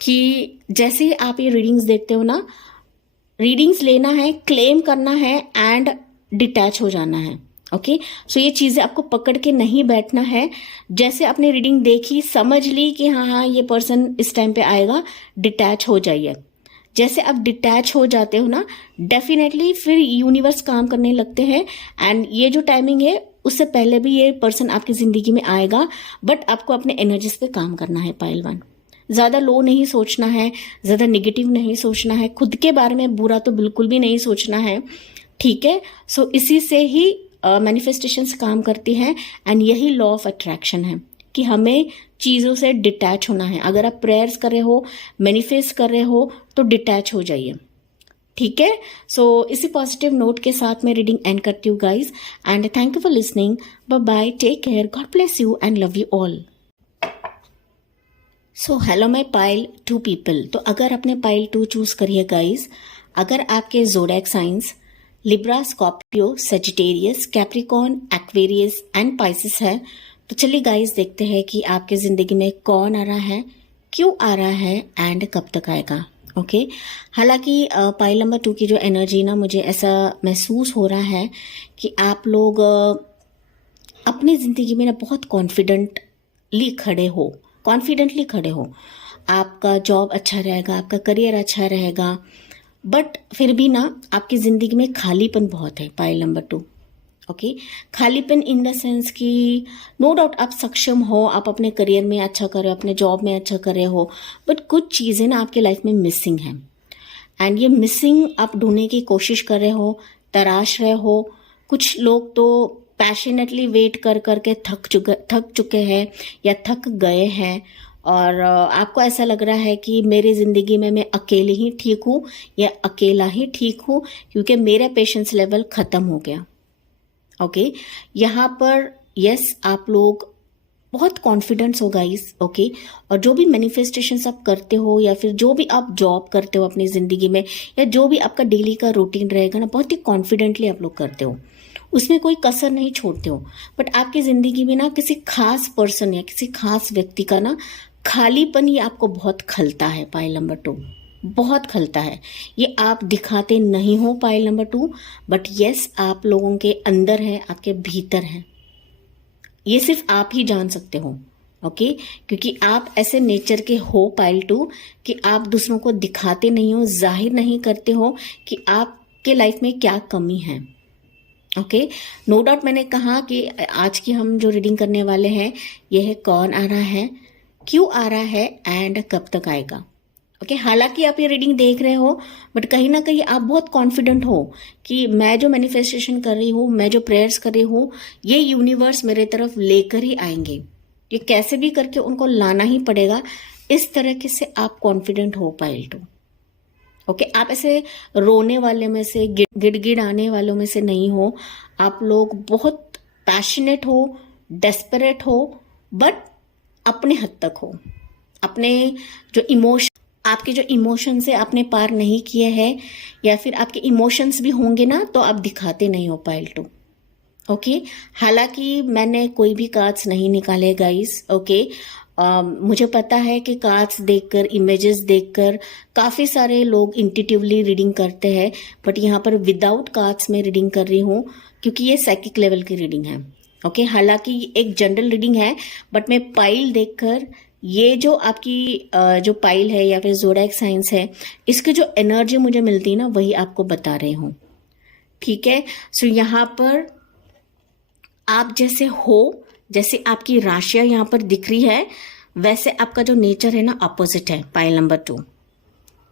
कि जैसे ही आप ये रीडिंग्स देखते हो ना, रीडिंग्स लेना है, क्लेम करना है एंड डिटैच हो जाना है। ओके, सो ये चीजें आपको पकड़ के नहीं बैठना है। जैसे आपने रीडिंग देखी, समझ ली कि हाँ ये पर्सन इस टाइम पे आएगा, डिटैच हो जाइए। जैसे आप डिटैच हो जाते हो ना, डेफिनेटली फिर यूनिवर्स काम करने लगते हैं, एंड ये जो टाइमिंग है उससे पहले भी ये पर्सन आपकी जिंदगी में आएगा, बट आपको अपने एनर्जीज पे काम करना है पाइल 1। ज्यादा लो नहीं सोचना है, ज्यादा निगेटिव नहीं सोचना है, खुद के बारे में बुरा तो बिल्कुल भी नहीं सोचना है। ठीक है, सो इसी से ही मैनिफेस्टेशंस काम करती हैं, एंड यही लॉ ऑफ अट्रैक्शन है कि हमें चीज़ों से डिटैच होना है। अगर आप प्रेयर्स कर रहे हो, मैनिफेस्ट कर रहे हो, तो डिटैच हो जाइए। ठीक है, सो इसी पॉजिटिव नोट के साथ मैं रीडिंग एंड करती हूँ guys, and thank you for listening. Bye bye, take care, God bless you and love you all. So hello my pile 2 people. तो अगर आपने पाइल 2 चूज करी है गाइज, अगर आपके zodiac science Libra, Scorpio, Sagittarius, Capricorn, Aquarius and Pisces है, तो चलिए गाइस देखते हैं कि आपके ज़िंदगी में कौन आ रहा है, क्यों आ रहा है एंड कब तक आएगा। ओके, हालांकि पाइल नंबर 2 की जो एनर्जी ना, मुझे ऐसा महसूस हो रहा है कि आप लोग अपनी ज़िंदगी में ना बहुत कॉन्फिडेंटली खड़े हो। आपका जॉब अच्छा रहेगा, आपका करियर अच्छा रहेगा, बट फिर भी ना आपकी ज़िंदगी में खालीपन बहुत है पाइल नंबर 2। ओके, खालीपन इन द सेंस कि नो डाउट आप सक्षम हो, आप अपने करियर में अच्छा कर रहे हो, अपने जॉब में अच्छा कर रहे हो, बट कुछ चीज़ें ना आपके लाइफ में मिसिंग है, एंड ये मिसिंग आप ढूंढने की कोशिश कर रहे हो, तराश रहे हो। कुछ लोग तो पैशनेटली वेट कर करके थक चुके हैं या थक गए हैं, और आपको ऐसा लग रहा है कि मेरी ज़िंदगी में मैं अकेले ही ठीक हूँ या अकेला ही ठीक हूँ, क्योंकि मेरा पेशेंस लेवल ख़त्म हो गया। ओके, यहाँ पर यस, आप लोग बहुत कॉन्फिडेंस हो गाइस। ओके, और जो भी मैनिफेस्टेशंस आप करते हो या फिर जो भी आप जॉब करते हो अपनी ज़िंदगी में, या जो भी आपका डेली का रूटीन रहेगा ना, बहुत ही कॉन्फिडेंटली आप लोग करते हो, उसमें कोई कसर नहीं छोड़ते हो। बट आपकी ज़िंदगी में ना किसी खास पर्सन या किसी खास व्यक्ति का ना खालीपन ही आपको बहुत खलता है पाइल नंबर 2, बहुत खलता है। ये आप दिखाते नहीं हो पाइल नंबर 2, बट यस, आप लोगों के अंदर है, आपके भीतर है। ये सिर्फ आप ही जान सकते हो। ओके, क्योंकि आप ऐसे नेचर के हो पाइल 2 कि आप दूसरों को दिखाते नहीं हो, जाहिर नहीं करते हो कि आपके लाइफ में क्या कमी है। ओके, नो डाउट मैंने कहा कि आज की हम जो रीडिंग करने वाले हैं, यह है कौन आ रहा है, क्यों आ रहा है एंड कब तक आएगा। ओके, हालांकि आप ये रीडिंग देख रहे हो, बट कहीं ना कहीं आप बहुत कॉन्फिडेंट हो कि मैं जो मैनिफेस्टेशन कर रही हूँ, मैं जो प्रेयर्स कर रही हूँ, ये यूनिवर्स मेरे तरफ लेकर ही आएंगे। ये कैसे भी करके उनको लाना ही पड़ेगा। इस तरह से आप कॉन्फिडेंट हो पाइल 2। ओके, आप ऐसे रोने वाले में से, गिड़गिड़ाने वालों में से नहीं हो। आप लोग बहुत पैशनेट हो, डेस्परेट हो, बट अपने हद तक हो। अपने जो आपके जो इमोशंस है आपने पार नहीं किए हैं, या फिर आपके इमोशंस भी होंगे ना, तो आप दिखाते नहीं हो पाइल 2। ओके, हालांकि मैंने कोई भी कार्ड्स नहीं निकाले गाइस। ओके, मुझे पता है कि कार्ड्स देखकर, इमेजेस देखकर काफ़ी सारे लोग इंट्यूटिवली रीडिंग करते हैं, बट यहाँ पर विदाउट कार्ड्स में रीडिंग कर रही हूँ, क्योंकि ये साइकिक लेवल की रीडिंग है। ओके, हालांकि एक जनरल रीडिंग है, बट मैं पाइल देखकर ये जो आपकी जो पाइल है या फिर ज़ोडिएक साइंस है, इसकी जो एनर्जी मुझे मिलती है ना, वही आपको बता रही हूँ। ठीक है, सो यहाँ पर आप जैसे हो, जैसे आपकी राशियां यहाँ पर दिख रही है, वैसे आपका जो नेचर है ना, अपोजिट है पाइल नंबर 2।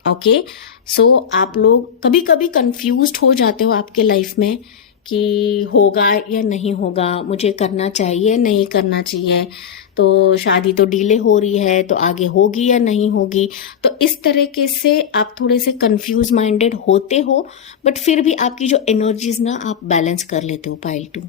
ओके, सो आप लोग कभी कभी कंफ्यूज्ड हो जाते हो आपके लाइफ में कि होगा या नहीं होगा, मुझे करना चाहिए नहीं करना चाहिए, तो शादी तो डिले हो रही है तो आगे होगी या नहीं होगी। तो इस तरीके से आप थोड़े से कंफ्यूज माइंडेड होते हो, बट फिर भी आपकी जो एनर्जीज ना आप बैलेंस कर लेते हो पाइल 2।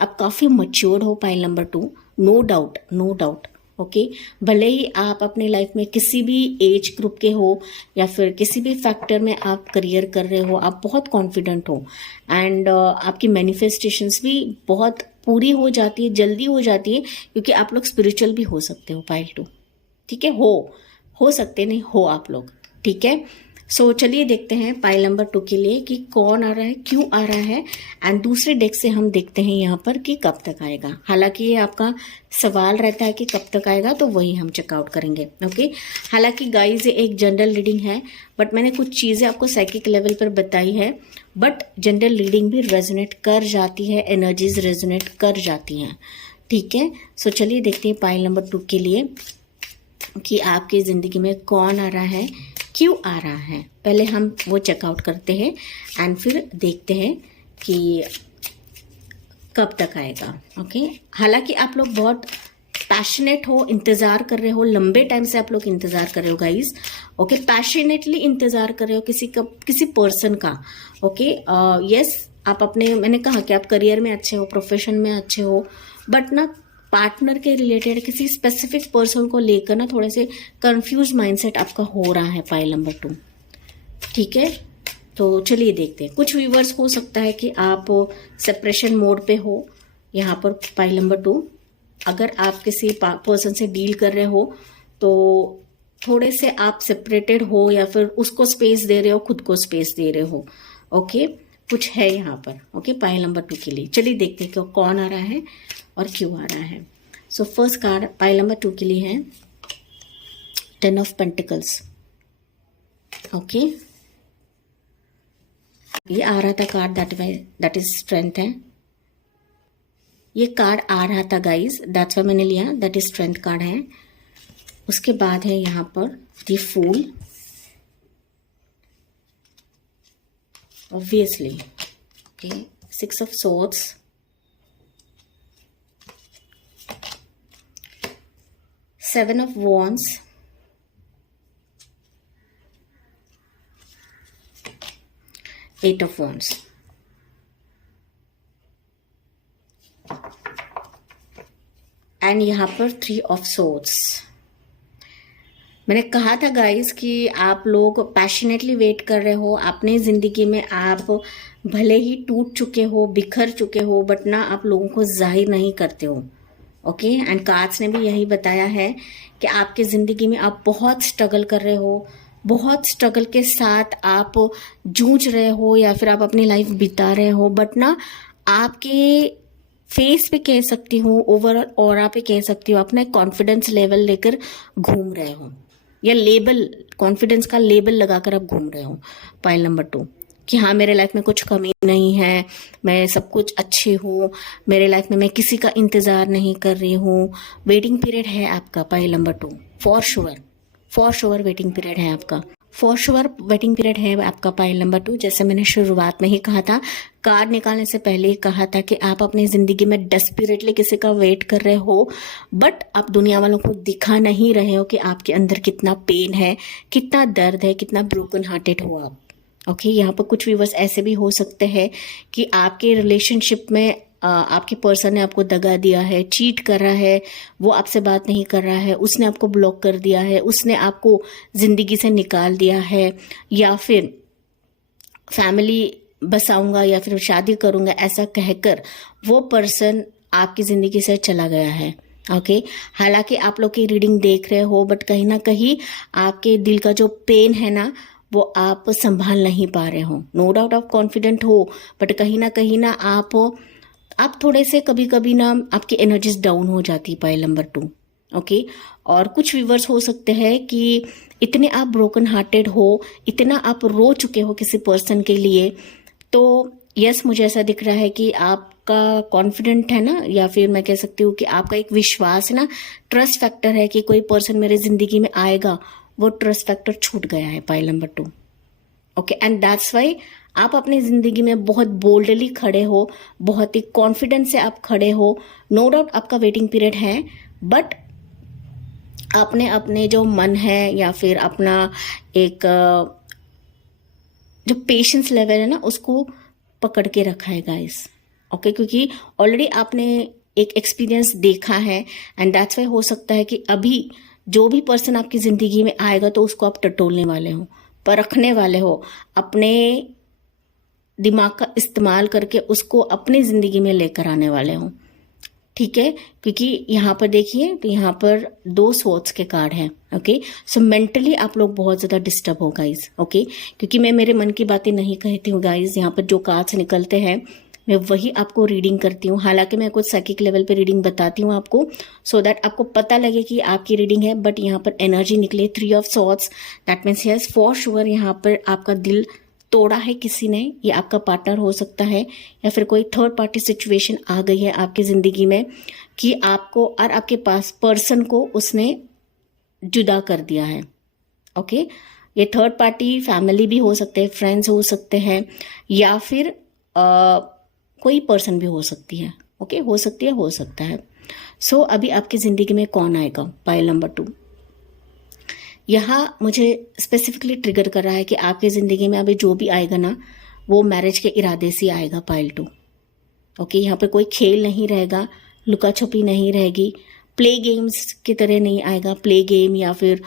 आप काफ़ी मच्योर्ड हो pile number 2, no doubt, no doubt. Okay, भले ही आप अपने लाइफ में किसी भी एज ग्रुप के हो या फिर किसी भी फैक्टर में आप करियर कर रहे हो, आप बहुत कॉन्फिडेंट हो एंड आपकी मैनिफेस्टेशंस भी बहुत पूरी हो जाती है, जल्दी हो जाती है, क्योंकि आप लोग स्पिरिचुअल भी हो सकते हो पाइल 2। ठीक है, हो सकते नहीं हो आप लोग। ठीक है, सो चलिए देखते हैं पाइल नंबर 2 के लिए कि कौन आ रहा है, क्यों आ रहा है, एंड दूसरे डेक से हम देखते हैं यहाँ पर कि कब तक आएगा। हालांकि ये आपका सवाल रहता है कि कब तक आएगा, तो वही हम चेकआउट करेंगे। ओके, हालांकि गाइस ये एक जनरल रीडिंग है, बट मैंने कुछ चीज़ें आपको साइकिक लेवल पर बताई है, बट जनरल रीडिंग भी रेजोनेट कर जाती है, एनर्जीज रेजोनेट कर जाती हैं। ठीक है, सो चलिए देखते हैं पाइल नंबर 2 के लिए कि आपकी ज़िंदगी में कौन आ रहा है, क्यों आ रहा है। पहले हम वो चेकआउट करते हैं एंड फिर देखते हैं कि कब तक आएगा। ओके, हालांकि आप लोग बहुत पैशनेट हो, इंतज़ार कर रहे हो, लंबे टाइम से आप लोग इंतज़ार कर रहे हो गाइस। ओके, पैशनेटली इंतज़ार कर रहे हो किसी पर्सन का। ओके, यस, आप अपने, मैंने कहा कि आप करियर में अच्छे हो, प्रोफेशन में अच्छे हो, बट ना पार्टनर के रिलेटेड किसी स्पेसिफिक पर्सन को लेकर ना थोड़े से कंफ्यूज माइंडसेट आपका हो रहा है पाइल नंबर 2। ठीक है, तो चलिए देखते हैं। कुछ व्यूवर्स हो सकता है कि आप सेपरेशन मोड पे हो यहाँ पर पाइल नंबर 2। अगर आप किसी पर्सन से डील कर रहे हो तो थोड़े से आप सेपरेटेड हो या फिर उसको स्पेस दे रहे हो, खुद को स्पेस दे रहे हो। ओके, कुछ है यहाँ पर। ओके, पाइल नंबर 2 के लिए चलिए देखते हैं कि कौन आ रहा है और क्यों आ रहा है। So first card pile number 2 के लिए है 10 ऑफ पेंटिकल्स। ओके, ये आ रहा था कार्ड, दैट इज स्ट्रेंथ है। ये कार्ड आ रहा था गाइस, दैट्स व्हाई मैंने लिया, दैट इज स्ट्रेंथ कार्ड है। उसके बाद है यहाँ पर the fool, obviously. Okay, 6 of swords, Seven of Wands, Eight of Wands, and यहाँ पर 3 ऑफ Swords। मैंने कहा था गाइस कि आप लोग पैशनेटली वेट कर रहे हो अपने ज़िंदगी में। आप भले ही टूट चुके हो, बिखर चुके हो, बट ना आप लोगों को जाहिर नहीं करते हो। ओके, एंड कार्ड्स ने भी यही बताया है कि आपके ज़िंदगी में आप बहुत स्ट्रगल कर रहे हो, बहुत स्ट्रगल के साथ आप जूझ रहे हो या फिर आप अपनी लाइफ बिता रहे हो, बट ना आपके फेस पे कह सकती हूँ, ओवरऑल ऑरा पे कह सकती हूँ, अपना कॉन्फिडेंस लेवल लेकर घूम रहे हो, या लेबल, कॉन्फिडेंस का लेबल लगाकर आप घूम रहे हो पाइल नंबर 2, कि हाँ मेरे लाइफ में कुछ कमी नहीं है, मैं सब कुछ अच्छी हूँ, मेरे लाइफ में मैं किसी का इंतज़ार नहीं कर रही हूँ। वेटिंग पीरियड है आपका pile number 2, for sure waiting period है आपका, फॉर श्योर वेटिंग पीरियड है आपका पाइल नंबर 2। जैसे मैंने शुरुआत में ही कहा था, कार्ड निकालने से पहले ही कहा था कि आप अपनी ज़िंदगी में डेस्परेटली किसी का वेट कर रहे हो, बट आप दुनिया वालों को दिखा नहीं रहे हो कि आपके अंदर कितना पेन है, कितना दर्द है, कितना ब्रोकन हार्टेड हो आप। ओके, यहाँ पर कुछ व्यूवर्स ऐसे भी हो सकते हैं कि आपके रिलेशनशिप में आपके पर्सन ने आपको दगा दिया है, चीट कर रहा है, वो आपसे बात नहीं कर रहा है, उसने आपको ब्लॉक कर दिया है, उसने आपको ज़िंदगी से निकाल दिया है, या फिर फैमिली बसाऊंगा या फिर शादी करूंगा ऐसा कहकर वो पर्सन आपकी ज़िंदगी से चला गया है। ओके, हालांकि आप लोग की रीडिंग देख रहे हो, बट कहीं ना कहीं आपके दिल का जो पेन है ना, वो आप संभाल नहीं पा रहे हो। नो डाउट आप कॉन्फिडेंट हो, बट कहीं ना आप थोड़े से कभी कभी ना आपकी एनर्जीज डाउन हो जाती है पाइल नंबर 2। ओके। और कुछ व्यूवर्स हो सकते हैं कि इतने आप ब्रोकन हार्टेड हो, इतना आप रो चुके हो किसी पर्सन के लिए, तो यस मुझे ऐसा दिख रहा है कि आपका कॉन्फिडेंट है ना, या फिर मैं कह सकती हूँ कि आपका एक विश्वास है ना, ट्रस्ट फैक्टर है कि कोई पर्सन मेरे जिंदगी में आएगा, वो ट्रस्ट फैक्टर छूट गया है pile number 2। Okay, and that's why आप अपनी जिंदगी में बहुत बोल्डली खड़े हो, बहुत ही कॉन्फिडेंस से आप खड़े हो। नो डाउट आपका वेटिंग पीरियड है, बट आपने अपने जो मन है या फिर अपना एक जो पेशेंस लेवल है ना, उसको पकड़ के रखा है गाइस। ओके, क्योंकि ऑलरेडी आपने एक एक्सपीरियंस देखा है, एंड दैट्स वाई हो सकता है कि अभी जो भी पर्सन आपकी जिंदगी में आएगा तो उसको आप टटोलने वाले हो, परखने वाले हो, अपने दिमाग का इस्तेमाल करके उसको अपनी जिंदगी में लेकर आने वाले हो। ठीक है, क्योंकि यहाँ पर देखिए तो यहाँ पर 2 स्वॉर्ड्स के कार्ड हैं। ओके, सो मेंटली आप लोग बहुत ज्यादा डिस्टर्ब हो गाइज। ओके, क्योंकि मैं मेरे मन की बातें नहीं कहती हूँ गाइज, यहाँ पर जो कार्ड्स निकलते हैं मैं वही आपको रीडिंग करती हूँ। हालांकि मैं कुछ साइकिक लेवल पे रीडिंग बताती हूँ आपको, सो दैट आपको पता लगे कि आपकी रीडिंग है। बट यहाँ पर एनर्जी निकले 3 of swords, that means yes for sure यहाँ पर आपका दिल तोड़ा है किसी ने। ये आपका पार्टनर हो सकता है, या फिर कोई थर्ड पार्टी सिचुएशन आ गई है आपकी जिंदगी में कि आपको और आपके पास पर्सन को उसने जुदा कर दिया है। ओके, ये थर्ड पार्टी फैमिली भी हो सकते हैं, फ्रेंड्स हो सकते हैं, या फिर कोई पर्सन भी हो सकती है। ओके, हो सकती है, हो सकता है। सो अभी आपकी जिंदगी में कौन आएगा? पाइल नंबर 2 यहाँ मुझे स्पेसिफिकली ट्रिगर कर रहा है कि आपकी ज़िंदगी में अभी जो भी आएगा ना, वो मैरिज के इरादे से आएगा पाइल 2। ओके, यहाँ पे कोई खेल नहीं रहेगा, लुका छुपी नहीं रहेगी, प्ले गेम्स की तरह नहीं आएगा, प्ले गेम या फिर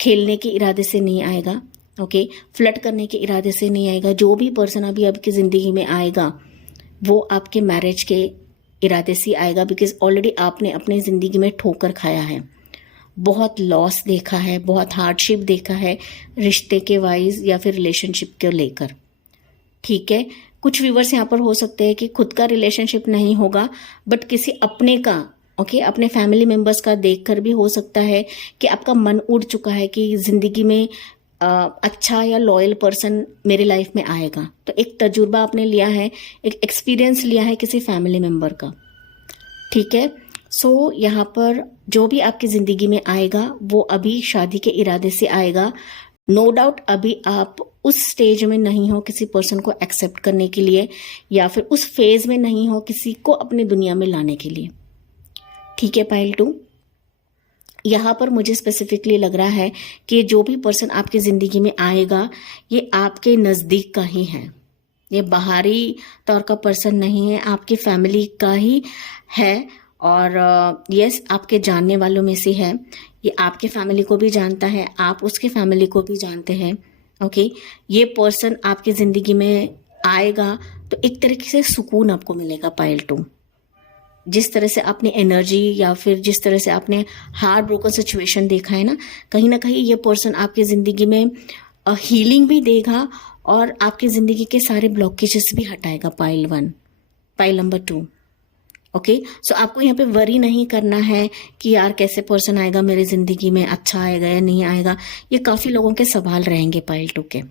खेलने के इरादे से नहीं आएगा। ओके, फ्लर्ट करने के इरादे से नहीं आएगा। जो भी पर्सन अभी आपकी ज़िंदगी में आएगा वो आपके मैरिज के इरादे से आएगा, बिकॉज ऑलरेडी आपने अपनी ज़िंदगी में ठोकर खाया है, बहुत लॉस देखा है, बहुत हार्डशिप देखा है रिश्ते के वाइज या फिर रिलेशनशिप को लेकर। ठीक है, कुछ व्यूवर्स यहाँ पर हो सकते हैं कि खुद का रिलेशनशिप नहीं होगा, बट किसी अपने का, ओके, अपने फैमिली मेंबर्स का देखकर भी हो सकता है कि आपका मन उड़ चुका है कि जिंदगी में अच्छा या लॉयल पर्सन मेरे लाइफ में आएगा। तो एक तजुर्बा आपने लिया है, एक एक्सपीरियंस लिया है किसी फैमिली मेंबर का। ठीक है, सो यहाँ पर जो भी आपकी ज़िंदगी में आएगा वो अभी शादी के इरादे से आएगा। नो डाउट अभी आप उस स्टेज में नहीं हो किसी पर्सन को एक्सेप्ट करने के लिए, या फिर उस फेज में नहीं हो किसी को अपनी दुनिया में लाने के लिए। ठीक है पाइल 2, यहाँ पर मुझे स्पेसिफिकली लग रहा है कि जो भी पर्सन आपकी ज़िंदगी में आएगा ये आपके नज़दीक का ही है, ये बाहरी तौर का पर्सन नहीं है, आपकी फैमिली का ही है। और यस आपके जानने वालों में से है, ये आपके फैमिली को भी जानता है, आप उसके फैमिली को भी जानते हैं। ओके, ये पर्सन आपकी ज़िंदगी में आएगा तो एक तरीके से सुकून आपको मिलेगा पाइल 2। जिस तरह से आपने एनर्जी या फिर जिस तरह से आपने हार्ट ब्रोकन सिचुएशन देखा है ना कहीं ये पर्सन आपकी ज़िंदगी में हीलिंग भी देगा और आपकी ज़िंदगी के सारे ब्लॉकेजेस भी हटाएगा पाइल 1, पाइल नंबर 2। ओके, सो आपको यहाँ पे वरी नहीं करना है कि यार कैसे पर्सन आएगा मेरी ज़िंदगी में, अच्छा आएगा या नहीं आएगा। ये काफ़ी लोगों के सवाल रहेंगे पाइल 2 के,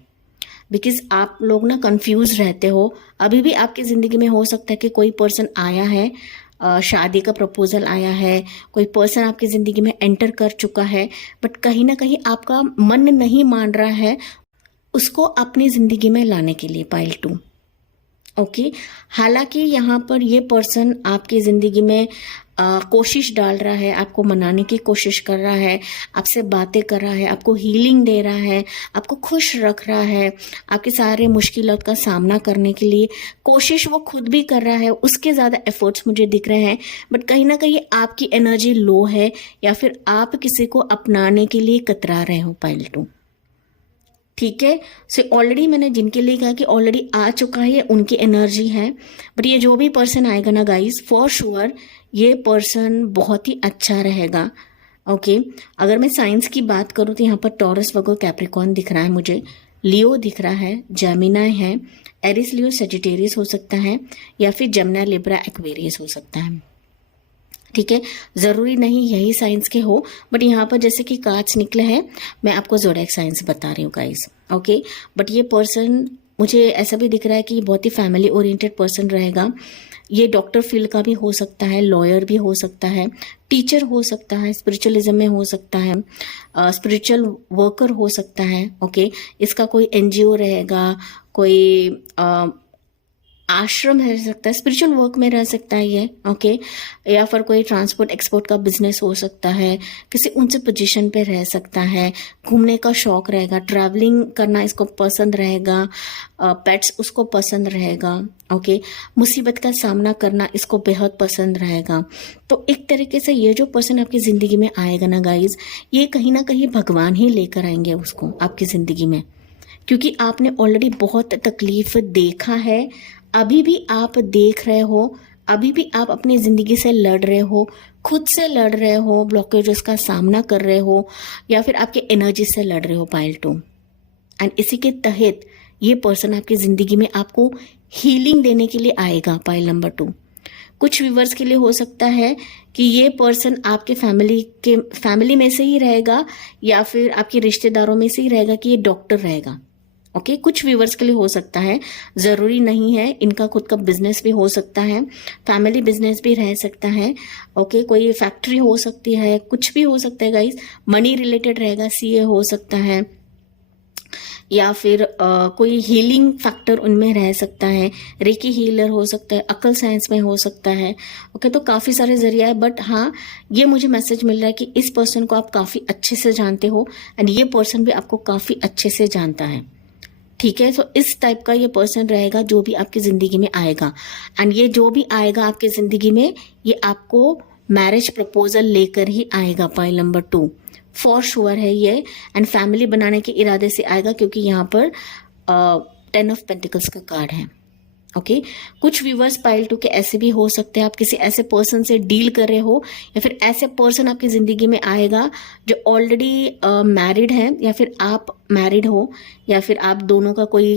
बिकॉज आप लोग ना कंफ्यूज रहते हो। अभी भी आपकी ज़िंदगी में हो सकता है कि कोई पर्सन आया है, शादी का प्रपोजल आया है, कोई पर्सन आपकी ज़िंदगी में एंटर कर चुका है, बट कहीं ना कहीं आपका मन नहीं मान रहा है उसको अपनी ज़िंदगी में लाने के लिए पाइल 2। ओके, हालांकि यहाँ पर ये पर्सन आपकी ज़िंदगी में कोशिश डाल रहा है, आपको मनाने की कोशिश कर रहा है, आपसे बातें कर रहा है, आपको हीलिंग दे रहा है, आपको खुश रख रहा है, आपके सारे मुश्किलों का सामना करने के लिए कोशिश वो खुद भी कर रहा है, उसके ज़्यादा एफर्ट्स मुझे दिख रहे हैं। बट कहीं ना कहीं आपकी एनर्जी लो है या फिर आप किसी को अपनाने के लिए कतरा रहे हो पाइल 2। ठीक है, सो ऑलरेडी मैंने जिनके लिए कहा कि ऑलरेडी आ चुका है, उनकी एनर्जी है। बट ये जो भी पर्सन आएगा ना गाइस, फॉर श्योर ये पर्सन बहुत ही अच्छा रहेगा। ओके, अगर मैं साइंस की बात करूँ तो यहाँ पर टॉरस वर्गो कैप्रिकॉर्न दिख रहा है, मुझे लियो दिख रहा है, जेमिनाई है, एरिस लियो सेजिटेरियस हो सकता है, या फिर जमुना लिब्रा एक्वेरियस हो सकता है। ठीक है, जरूरी नहीं यही साइंस के हो, बट यहाँ पर जैसे कि कार्ड्स निकले हैं, मैं आपको ज़ोडिएक साइंस बता रही हूँ गाइस। ओके, बट ये पर्सन मुझे ऐसा भी दिख रहा है कि बहुत ही फैमिली ओरिएंटेड पर्सन रहेगा। ये डॉक्टर फील्ड का भी हो सकता है, लॉयर भी हो सकता है, टीचर हो सकता है, स्पिरिचुअलिज्म में हो सकता है, स्पिरिचुअल वर्कर हो सकता है। ओके, इसका कोई एनजीओ रहेगा, कोई आश्रम रह सकता है, स्पिरिचुअल वर्क में रह सकता है ये। ओके, या फिर कोई ट्रांसपोर्ट एक्सपोर्ट का बिजनेस हो सकता है, किसी ऊंचे पोजीशन पे रह सकता है, घूमने का शौक रहेगा, ट्रैवलिंग करना इसको पसंद रहेगा, पेट्स उसको पसंद रहेगा। ओके, मुसीबत का सामना करना इसको बेहद पसंद रहेगा। तो एक तरीके से ये जो पर्सन आपकी ज़िंदगी में आएगा ना गाइज, ये कहीं ना कहीं भगवान ही लेकर आएंगे उसको आपकी ज़िंदगी में, क्योंकि आपने ऑलरेडी बहुत तकलीफ देखा है, अभी भी आप देख रहे हो, अभी भी आप अपनी ज़िंदगी से लड़ रहे हो, खुद से लड़ रहे हो, ब्लॉकेजेस का सामना कर रहे हो, या फिर आपके एनर्जी से लड़ रहे हो पाइल 2। एंड इसी के तहत ये पर्सन आपकी ज़िंदगी में आपको हीलिंग देने के लिए आएगा पाइल नंबर 2। कुछ व्यूवर्स के लिए हो सकता है कि ये पर्सन आपके फैमिली में से ही रहेगा, या फिर आपके रिश्तेदारों में से ही रहेगा कि ये डॉक्टर रहेगा। ओके, कुछ व्यूवर्स के लिए हो सकता है, ज़रूरी नहीं है। इनका खुद का बिजनेस भी हो सकता है, फैमिली बिजनेस भी रह सकता है। ओके, कोई फैक्ट्री हो सकती है, कुछ भी हो सकता है गाइस। मनी रिलेटेड रहेगा, सीए हो सकता है, या फिर कोई हीलिंग फैक्टर उनमें रह सकता है, रेकी हीलर हो सकता है, अकल साइंस में हो सकता है। ओके, तो काफ़ी सारे जरिया है, बट हाँ, ये मुझे मैसेज मिल रहा है कि इस पर्सन को आप काफ़ी अच्छे से जानते हो, एंड ये पर्सन भी आपको काफ़ी अच्छे से जानता है। ठीक है, सो इस टाइप का ये पर्सन रहेगा जो भी आपकी ज़िंदगी में आएगा। एंड ये जो भी आएगा आपकी ज़िंदगी में, ये आपको मैरिज प्रपोजल लेकर ही आएगा पाइल नंबर 2, फॉर श्योर है ये। एंड फैमिली बनाने के इरादे से आएगा, क्योंकि यहाँ पर 10 ऑफ पेंटिकल्स का कार्ड है। ओके, कुछ व्यूवर्स पाइल 2 के ऐसे भी हो सकते हैं, आप किसी ऐसे पर्सन से डील कर रहे हो, या फिर ऐसे पर्सन आपकी ज़िंदगी में आएगा जो ऑलरेडी मैरिड है, या फिर आप मैरिड हो, या फिर आप दोनों का कोई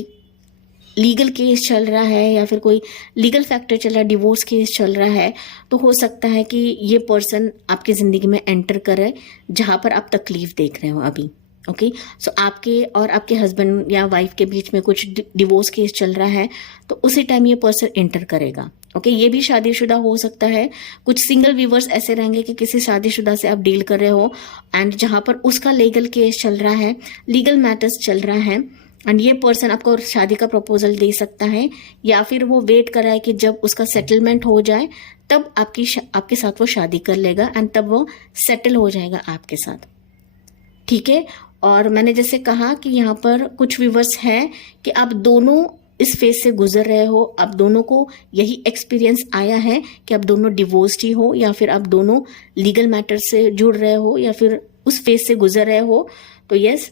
लीगल केस चल रहा है, या फिर कोई लीगल फैक्टर चल रहा है, डिवोर्स केस चल रहा है। तो हो सकता है कि ये पर्सन आपकी ज़िंदगी में एंटर करे जहाँ पर आप तकलीफ देख रहे हो अभी। ओके, सो आपके और आपके हस्बैंड या वाइफ के बीच में कुछ डिवोर्स केस चल रहा है, तो उसी टाइम ये पर्सन एंटर करेगा। ओके, ये भी शादीशुदा हो सकता है। कुछ सिंगल व्यूवर्स ऐसे रहेंगे कि किसी शादीशुदा से आप डील कर रहे हो, एंड जहां पर उसका लीगल केस चल रहा है, लीगल मैटर्स चल रहा है, एंड ये पर्सन आपको शादी का प्रपोजल दे सकता है, या फिर वो वेट कर रहा है कि जब उसका सेटलमेंट हो जाए तब आपके साथ वो शादी कर लेगा, एंड तब वो सेटल हो जाएगा आपके साथ। ठीक है, और मैंने जैसे कहा कि यहाँ पर कुछ व्यूवर्स हैं कि आप दोनों इस फेज से गुजर रहे हो, आप दोनों को यही एक्सपीरियंस आया है कि आप दोनों डिवोर्स्ड ही हो, या फिर आप दोनों लीगल मैटर से जुड़ रहे हो, या फिर उस फेज से गुजर रहे हो। तो यस,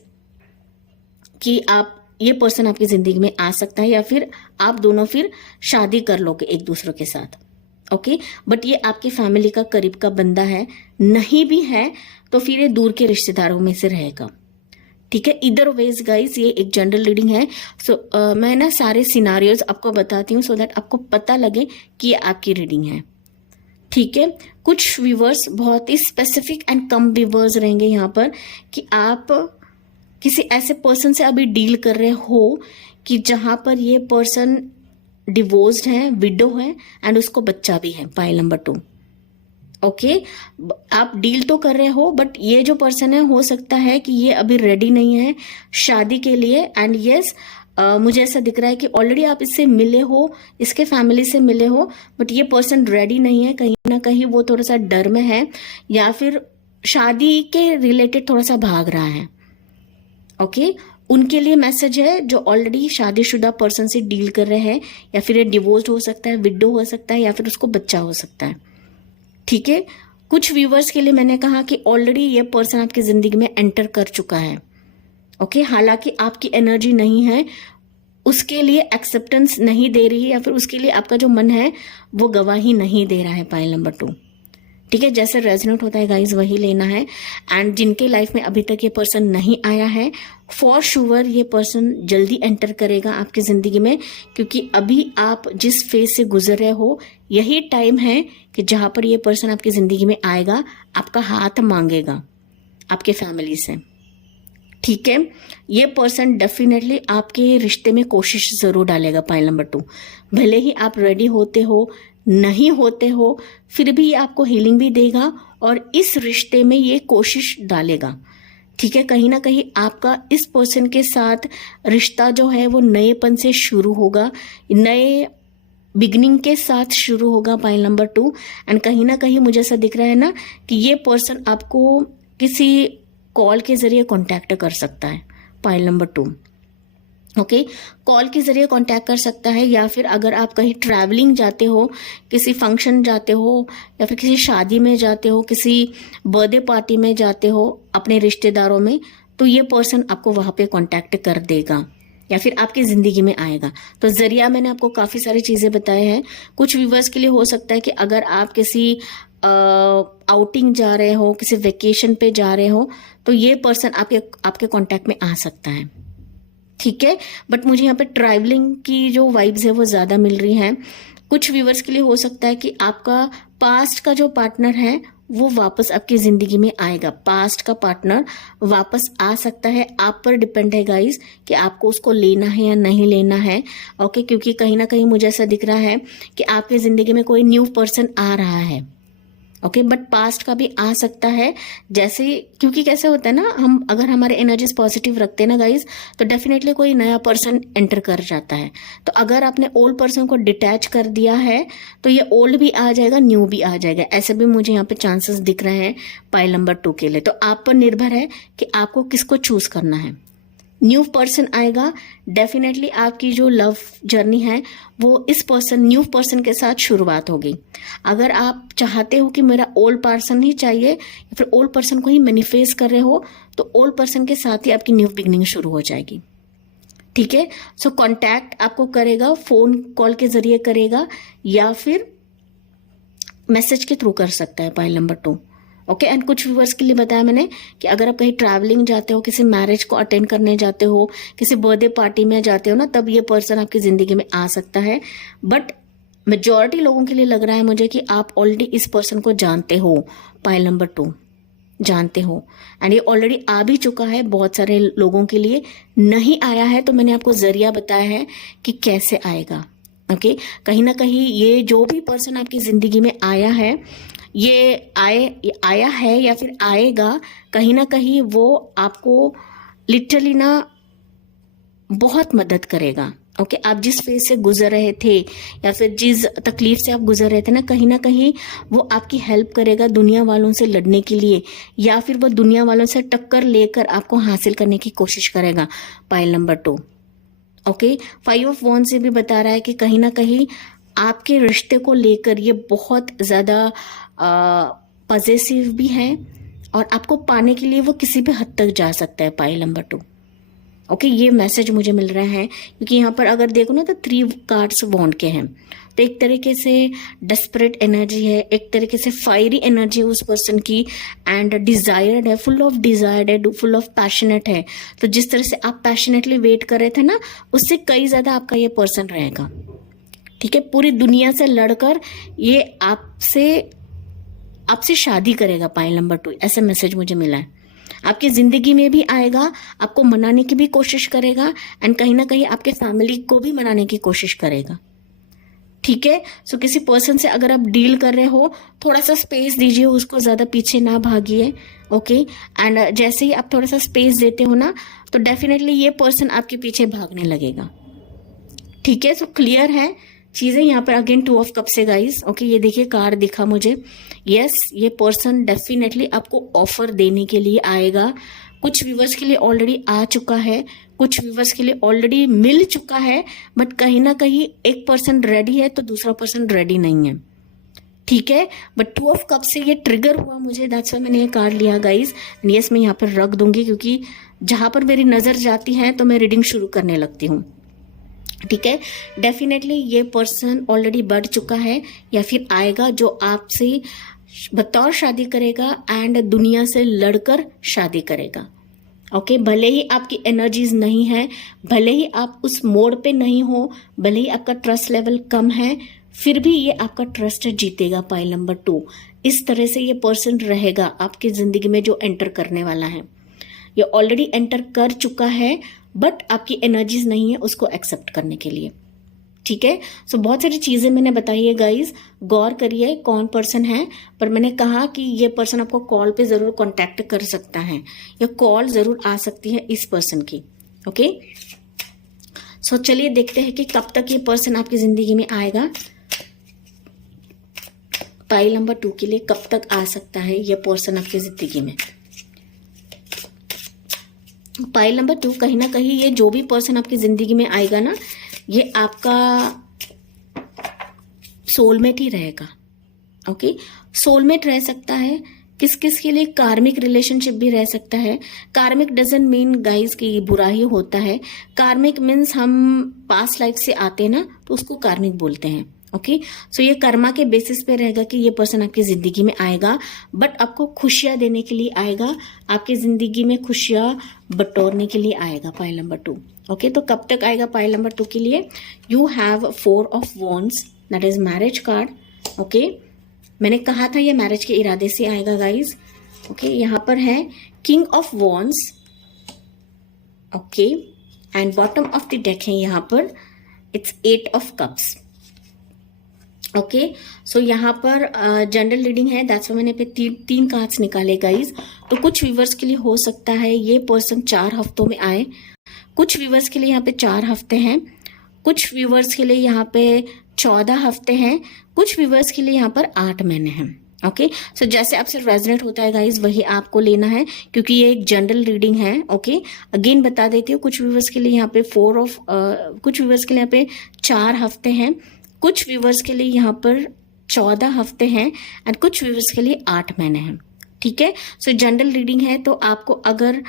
कि आप ये पर्सन आपकी जिंदगी में आ सकता है, या फिर आप दोनों फिर शादी कर लोगे एक दूसरे के साथ। ओके, बट ये आपकी फैमिली का करीब का बंदा है, नहीं भी है तो फिर ये दूर के रिश्तेदारों में से रहेगा। ठीक है, इधर वेज गाइज ये एक जनरल रीडिंग है। सो मैं ना सारे सिनारियोज आपको बताती हूँ, सो दैट आपको पता लगे कि ये आपकी रीडिंग है। ठीक है, कुछ व्यूवर्स बहुत ही स्पेसिफिक एंड कम व्यूवर्स रहेंगे यहाँ पर, कि आप किसी ऐसे पर्सन से अभी डील कर रहे हो कि जहां पर ये पर्सन डिवोर्स्ड है, विडो है, एंड उसको बच्चा भी है, पाइल नंबर 2। ओके, आप डील तो कर रहे हो, बट ये जो पर्सन है हो सकता है कि ये अभी रेडी नहीं है शादी के लिए। एंड यस, मुझे ऐसा दिख रहा है कि ऑलरेडी आप इससे मिले हो, इसके फैमिली से मिले हो, बट ये पर्सन रेडी नहीं है। कहीं ना कहीं वो थोड़ा सा डर में है, या फिर शादी के रिलेटेड थोड़ा सा भाग रहा है। ओके, उनके लिए मैसेज है जो ऑलरेडी शादीशुदा पर्सन से डील कर रहे हैं, या फिर ये डिवोर्स्ड हो सकता है, विडो हो सकता है, या फिर उसको बच्चा हो सकता है। ठीक है, कुछ व्यूवर्स के लिए मैंने कहा कि ऑलरेडी ये पर्सन आपकी जिंदगी में एंटर कर चुका है। ओके, हालांकि आपकी एनर्जी नहीं है, उसके लिए एक्सेप्टेंस नहीं दे रही है, या फिर उसके लिए आपका जो मन है वो गवाही नहीं दे रहा है, पाइल नंबर 2। ठीक है, जैसे रेजोनेट होता है गाइज वही लेना है। एंड जिनके लाइफ में अभी तक ये पर्सन नहीं आया है, फॉर श्योर ये पर्सन जल्दी एंटर करेगा आपकी जिंदगी में, क्योंकि अभी आप जिस फेज से गुजर रहे हो यही टाइम है कि जहां पर ये पर्सन आपकी जिंदगी में आएगा, आपका हाथ मांगेगा आपके फैमिली से। ठीक है, ये पर्सन डेफिनेटली आपके रिश्ते में कोशिश जरूर डालेगा। पॉइंट नंबर 2, भले ही आप रेडी होते हो नहीं होते हो, फिर भी ये आपको हीलिंग भी देगा और इस रिश्ते में ये कोशिश डालेगा। ठीक है, कहीं ना कहीं आपका इस पर्सन के साथ रिश्ता जो है वो नएपन से शुरू होगा, नए बिगनिंग के साथ शुरू होगा। पॉइंट नंबर 2, एंड कहीं ना कहीं मुझे ऐसा दिख रहा है ना कि ये पर्सन आपको किसी कॉल के जरिए कांटेक्ट कर सकता है। पॉइंट नंबर 2, ओके, कॉल के जरिए कांटेक्ट कर सकता है, या फिर अगर आप कहीं ट्रैवलिंग जाते हो, किसी फंक्शन जाते हो, या फिर किसी शादी में जाते हो, किसी बर्थडे पार्टी में जाते हो अपने रिश्तेदारों में, तो ये पर्सन आपको वहां पे कांटेक्ट कर देगा या फिर आपकी जिंदगी में आएगा। तो जरिया मैंने आपको काफी सारी चीजें बताए हैं। कुछ व्यूवर्स के लिए हो सकता है कि अगर आप किसी आउटिंग जा रहे हो, किसी वेकेशन पे जा रहे हो, तो ये पर्सन आपके कांटेक्ट में आ सकता है। ठीक है, बट मुझे यहाँ पे ट्रैवलिंग की जो वाइब्स है वो ज्यादा मिल रही हैं। कुछ व्यूवर्स के लिए हो सकता है कि आपका पास्ट का जो पार्टनर है वो वापस आपकी जिंदगी में आएगा। पास्ट का पार्टनर वापस आ सकता है, आप पर डिपेंड है गाइस कि आपको उसको लेना है या नहीं लेना है। ओके, क्योंकि कहीं ना कहीं मुझे ऐसा दिख रहा है कि आपकी जिंदगी में कोई न्यू पर्सन आ रहा है। ओके, बट पास्ट का भी आ सकता है। जैसे क्योंकि कैसे होता है ना, हम अगर हमारे एनर्जीज पॉजिटिव रखते हैं ना गाइज, तो डेफिनेटली कोई नया पर्सन एंटर कर जाता है। तो अगर आपने ओल्ड पर्सन को डिटैच कर दिया है तो ये ओल्ड भी आ जाएगा, न्यू भी आ जाएगा। ऐसे भी मुझे यहाँ पे चांसेस दिख रहे हैं पाइल नंबर 2 के लिए। तो आप पर निर्भर है कि आपको किसको चूज करना है। न्यू पर्सन आएगा, डेफिनेटली आपकी जो लव जर्नी है वो इस पर्सन, न्यू पर्सन के साथ शुरुआत होगी। अगर आप चाहते हो कि मेरा ओल्ड पर्सन ही चाहिए या फिर ओल्ड पर्सन को ही मैनिफेस्ट कर रहे हो, तो ओल्ड पर्सन के साथ ही आपकी न्यू बिगनिंग शुरू हो जाएगी। ठीक है, सो कांटेक्ट आपको करेगा, फोन कॉल के जरिए करेगा या फिर मैसेज के थ्रू कर सकता है। Point number 2, okay. एंड कुछ व्यूवर्स के लिए बताया मैंने कि अगर आप कहीं ट्रैवलिंग जाते हो, किसी मैरिज को अटेंड करने जाते हो, किसी बर्थडे पार्टी में जाते हो ना, तब ये पर्सन आपकी जिंदगी में आ सकता है। बट मेजॉरिटी लोगों के लिए लग रहा है मुझे कि आप ऑलरेडी इस पर्सन को जानते हो। पाइल नंबर 2 जानते हो, एंड ये ऑलरेडी आ भी चुका है। बहुत सारे लोगों के लिए नहीं आया है, तो मैंने आपको जरिया बताया है कि कैसे आएगा। ओके, कहीं ना कहीं ये जो भी पर्सन आपकी जिंदगी में आया है, ये आया है या फिर आएगा, कहीं ना कहीं वो आपको लिटरली ना बहुत मदद करेगा। ओके, आप जिस फेज से गुजर रहे थे या फिर जिस तकलीफ से आप गुजर रहे थे ना कहीं वो आपकी हेल्प करेगा दुनिया वालों से लड़ने के लिए, या फिर वो दुनिया वालों से टक्कर लेकर आपको हासिल करने की कोशिश करेगा। Pile number 2, okay. 5 ऑफ वॉन्ड से भी बता रहा है कि कहीं ना कहीं आपके रिश्ते को लेकर ये बहुत ज्यादा पॉजिटिव भी है, और आपको पाने के लिए वो किसी भी हद तक जा सकता है। पाइल नंबर 2, ओके, ये मैसेज मुझे मिल रहा है, क्योंकि यहाँ पर अगर देखो ना तो 3 कार्ड्स वॉन्ड के हैं। तो एक तरीके से डेस्परेट एनर्जी है, एक तरीके से फायरी एनर्जी उस पर्सन की, एंड डिजायर्ड है, फुल ऑफ डिजायर्ड है, फुल ऑफ पैशनेट है। तो जिस तरह से आप पैशनेटली वेट कर रहे थे ना, उससे कई ज्यादा आपका ये पर्सन रहेगा। ठीक है, पूरी दुनिया से लड़कर ये आपसे शादी करेगा। पाइल नंबर 2, ऐसा मैसेज मुझे मिला है। आपकी जिंदगी में भी आएगा, आपको मनाने की भी कोशिश करेगा, एंड कहीं ना कहीं आपके फैमिली को भी मनाने की कोशिश करेगा। ठीक है, सो किसी पर्सन से अगर आप डील कर रहे हो, थोड़ा सा स्पेस दीजिए उसको, ज्यादा पीछे ना भागिए। ओके, एंड जैसे ही आप थोड़ा सा स्पेस देते हो ना, तो डेफिनेटली ये पर्सन आपके पीछे भागने लगेगा। ठीक है, सो क्लियर है चीजें यहाँ पर। अगेन 2 ऑफ कप से गाइस, ओके, ये देखिए कार्ड दिखा मुझे। यस, ये पर्सन डेफिनेटली आपको ऑफर देने के लिए आएगा। कुछ व्यूवर्स के लिए ऑलरेडी आ चुका है, कुछ व्यूवर्स के लिए ऑलरेडी मिल चुका है, बट कहीं ना कहीं एक पर्सन रेडी है तो दूसरा पर्सन रेडी नहीं है। ठीक है, बट 2 ऑफ कप से ये ट्रिगर हुआ मुझे, दैट्स व्हाई मैंने ये कार्ड लिया गाइस। एंड यस, मैं यहाँ पर रख दूंगी, क्योंकि जहां पर मेरी नजर जाती है तो मैं रीडिंग शुरू करने लगती हूँ। ठीक है, डेफिनेटली ये पर्सन ऑलरेडी बढ़ चुका है या फिर आएगा, जो आपसे बतौर शादी करेगा एंड दुनिया से लड़कर शादी करेगा। ओके, भले ही आपकी एनर्जीज नहीं है, भले ही आप उस मोड पे नहीं हो, भले ही आपका ट्रस्ट लेवल कम है, फिर भी ये आपका ट्रस्ट जीतेगा। पाइल नंबर 2, इस तरह से ये पर्सन रहेगा आपकी जिंदगी में जो एंटर करने वाला है। ये ऑलरेडी एंटर कर चुका है, बट आपकी एनर्जीज नहीं है उसको एक्सेप्ट करने के लिए। ठीक है, सो बहुत सारी चीजें मैंने बताई है गाइज, गौर करिए कौन पर्सन है। पर मैंने कहा कि ये पर्सन आपको कॉल पे जरूर कांटेक्ट कर सकता है, या कॉल जरूर आ सकती है इस पर्सन की। ओके, सो चलिए देखते हैं कि कब तक ये पर्सन आपकी जिंदगी में आएगा। पाइल नंबर 2 के लिए कब तक आ सकता है ये पर्सन आपकी जिंदगी में। पाइल नंबर 2, कहीं ना कहीं ये जो भी पर्सन आपकी जिंदगी में आएगा ना, ये आपका सोलमेट ही रहेगा। ओके, सोलमेट रह सकता है, किस किस के लिए कार्मिक रिलेशनशिप भी रह सकता है। कार्मिक डजंट मीन गाइस कि बुरा ही होता है। कार्मिक मीन्स हम पास्ट लाइफ से आते हैं ना, तो उसको कार्मिक बोलते हैं। ओके, सो ये कर्मा के बेसिस पे रहेगा कि ये पर्सन आपकी जिंदगी में आएगा, बट आपको खुशियां देने के लिए आएगा, आपकी जिंदगी में खुशियां बटोरने के लिए आएगा। Pile number 2। ओके, तो कब तक आएगा पाइल नंबर 2 के लिए। You have 4 of wands, that is marriage card. Okay, मैंने कहा था ये मैरिज के इरादे से आएगा गाइज। ओके, यहाँ पर है king of wands. Okay, and bottom of the deck है यहाँ पर इट्स 8 ऑफ कप्स। ओके, सो यहाँ पर जनरल रीडिंग है, दैट्स मैंने पे तीन कार्ड्स निकाले गाइज। तो कुछ व्यूवर्स के लिए हो सकता है ये पर्सन 4 हफ्तों में आए, कुछ व्यूवर्स के लिए यहाँ पे 4 हफ्ते हैं, कुछ व्यूवर्स के लिए यहाँ पे 14 हफ्ते हैं, कुछ व्यूवर्स के लिए यहाँ पर 8 महीने हैं। ओके, सो जैसे आपसे रेजोनेट होता है गाइज वही आपको लेना है, क्योंकि ये एक जनरल रीडिंग है। ओके, अगेन बता देती हूँ, कुछ व्यूवर्स के लिए यहाँ पे कुछ व्यूवर्स के लिए यहाँ पे 4 हफ्ते हैं, कुछ व्यूवर्स के लिए यहाँ पर 14 हफ्ते हैं, एंड कुछ व्यूवर्स के लिए 8 महीने हैं। ठीक है, सो जनरल रीडिंग है, तो आपको अगर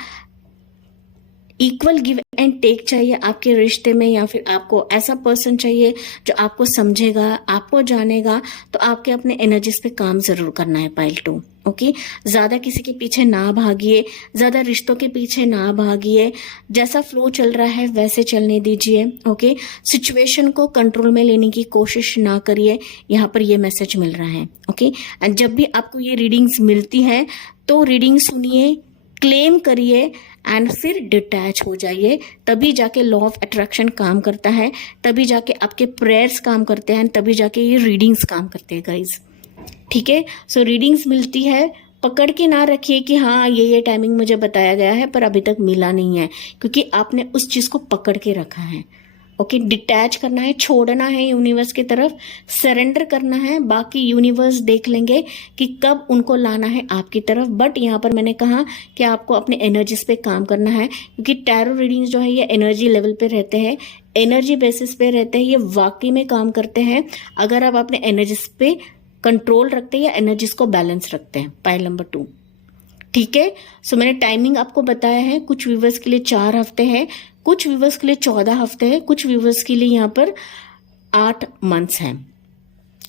इक्वल गिव एंड टेक चाहिए आपके रिश्ते में, या फिर आपको ऐसा पर्सन चाहिए जो आपको समझेगा, आपको जानेगा, तो आपके अपने एनर्जीज पे काम जरूर करना है पाइल 2। ओके, ज्यादा किसी के पीछे ना भागिए, ज्यादा रिश्तों के पीछे ना भागिए, जैसा फ्लो चल रहा है वैसे चलने दीजिए। ओके, सिचुएशन को कंट्रोल में लेने की कोशिश ना करिए, यहाँ पर ये मैसेज मिल रहा है। ओके, एंड जब भी आपको ये रीडिंग्स मिलती है तो रीडिंग सुनिए, क्लेम करिए, एंड फिर डिटैच हो जाइए, तभी जाके लॉ ऑफ अट्रैक्शन काम करता है, तभी जाके आपके प्रेयर्स काम करते हैं, तभी जाके ये रीडिंग्स काम करते हैं गाइज। ठीक है, सो रीडिंग्स मिलती है, पकड़ के ना रखिए कि हाँ ये टाइमिंग मुझे बताया गया है पर अभी तक मिला नहीं है, क्योंकि आपने उस चीज को पकड़ के रखा है। ओके, डिटैच करना है, छोड़ना है यूनिवर्स की तरफ, सरेंडर करना है, बाकी यूनिवर्स देख लेंगे कि कब उनको लाना है आपकी तरफ। बट यहाँ पर मैंने कहा कि आपको अपने एनर्जीज पे काम करना है, क्योंकि टैरो रीडिंग्स जो है ये एनर्जी लेवल पे रहते हैं, एनर्जी बेसिस पे रहते हैं, ये वाकई में काम करते हैं अगर आप अपने एनर्जीज पे कंट्रोल रखते हैं या एनर्जीज को बैलेंस रखते हैं। Pile number 2। ठीक है, सो मैंने टाइमिंग आपको बताया है, कुछ व्यूवर्स के लिए 4 हफ्ते हैं, कुछ व्यूवर्स के लिए 14 हफ्ते हैं, कुछ व्यूवर्स के लिए यहाँ पर 8 मंथ्स हैं।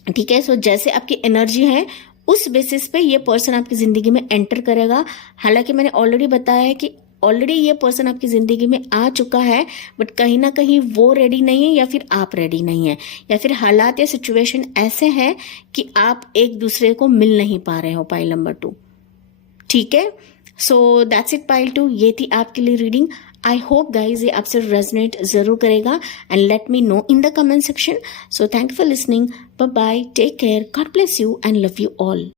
ठीक है, सो जैसे आपकी एनर्जी है उस बेसिस पे ये पर्सन आपकी जिंदगी में एंटर करेगा। हालांकि मैंने ऑलरेडी बताया है कि ऑलरेडी ये पर्सन आपकी जिंदगी में आ चुका है, बट कहीं ना कहीं वो रेडी नहीं है, या फिर आप रेडी नहीं है, या फिर हालात या सिचुएशन ऐसे हैं कि आप एक दूसरे को मिल नहीं पा रहे हो। Pile number 2। ठीक है, सो दैट्स इट पाइल 2, ये थी आपके लिए रीडिंग। आई होप गाइज ये आपसे रेजोनेट जरूर करेगा, and let me know in the comment section. So thank you for listening, bye bye, take care, God bless you and love you all.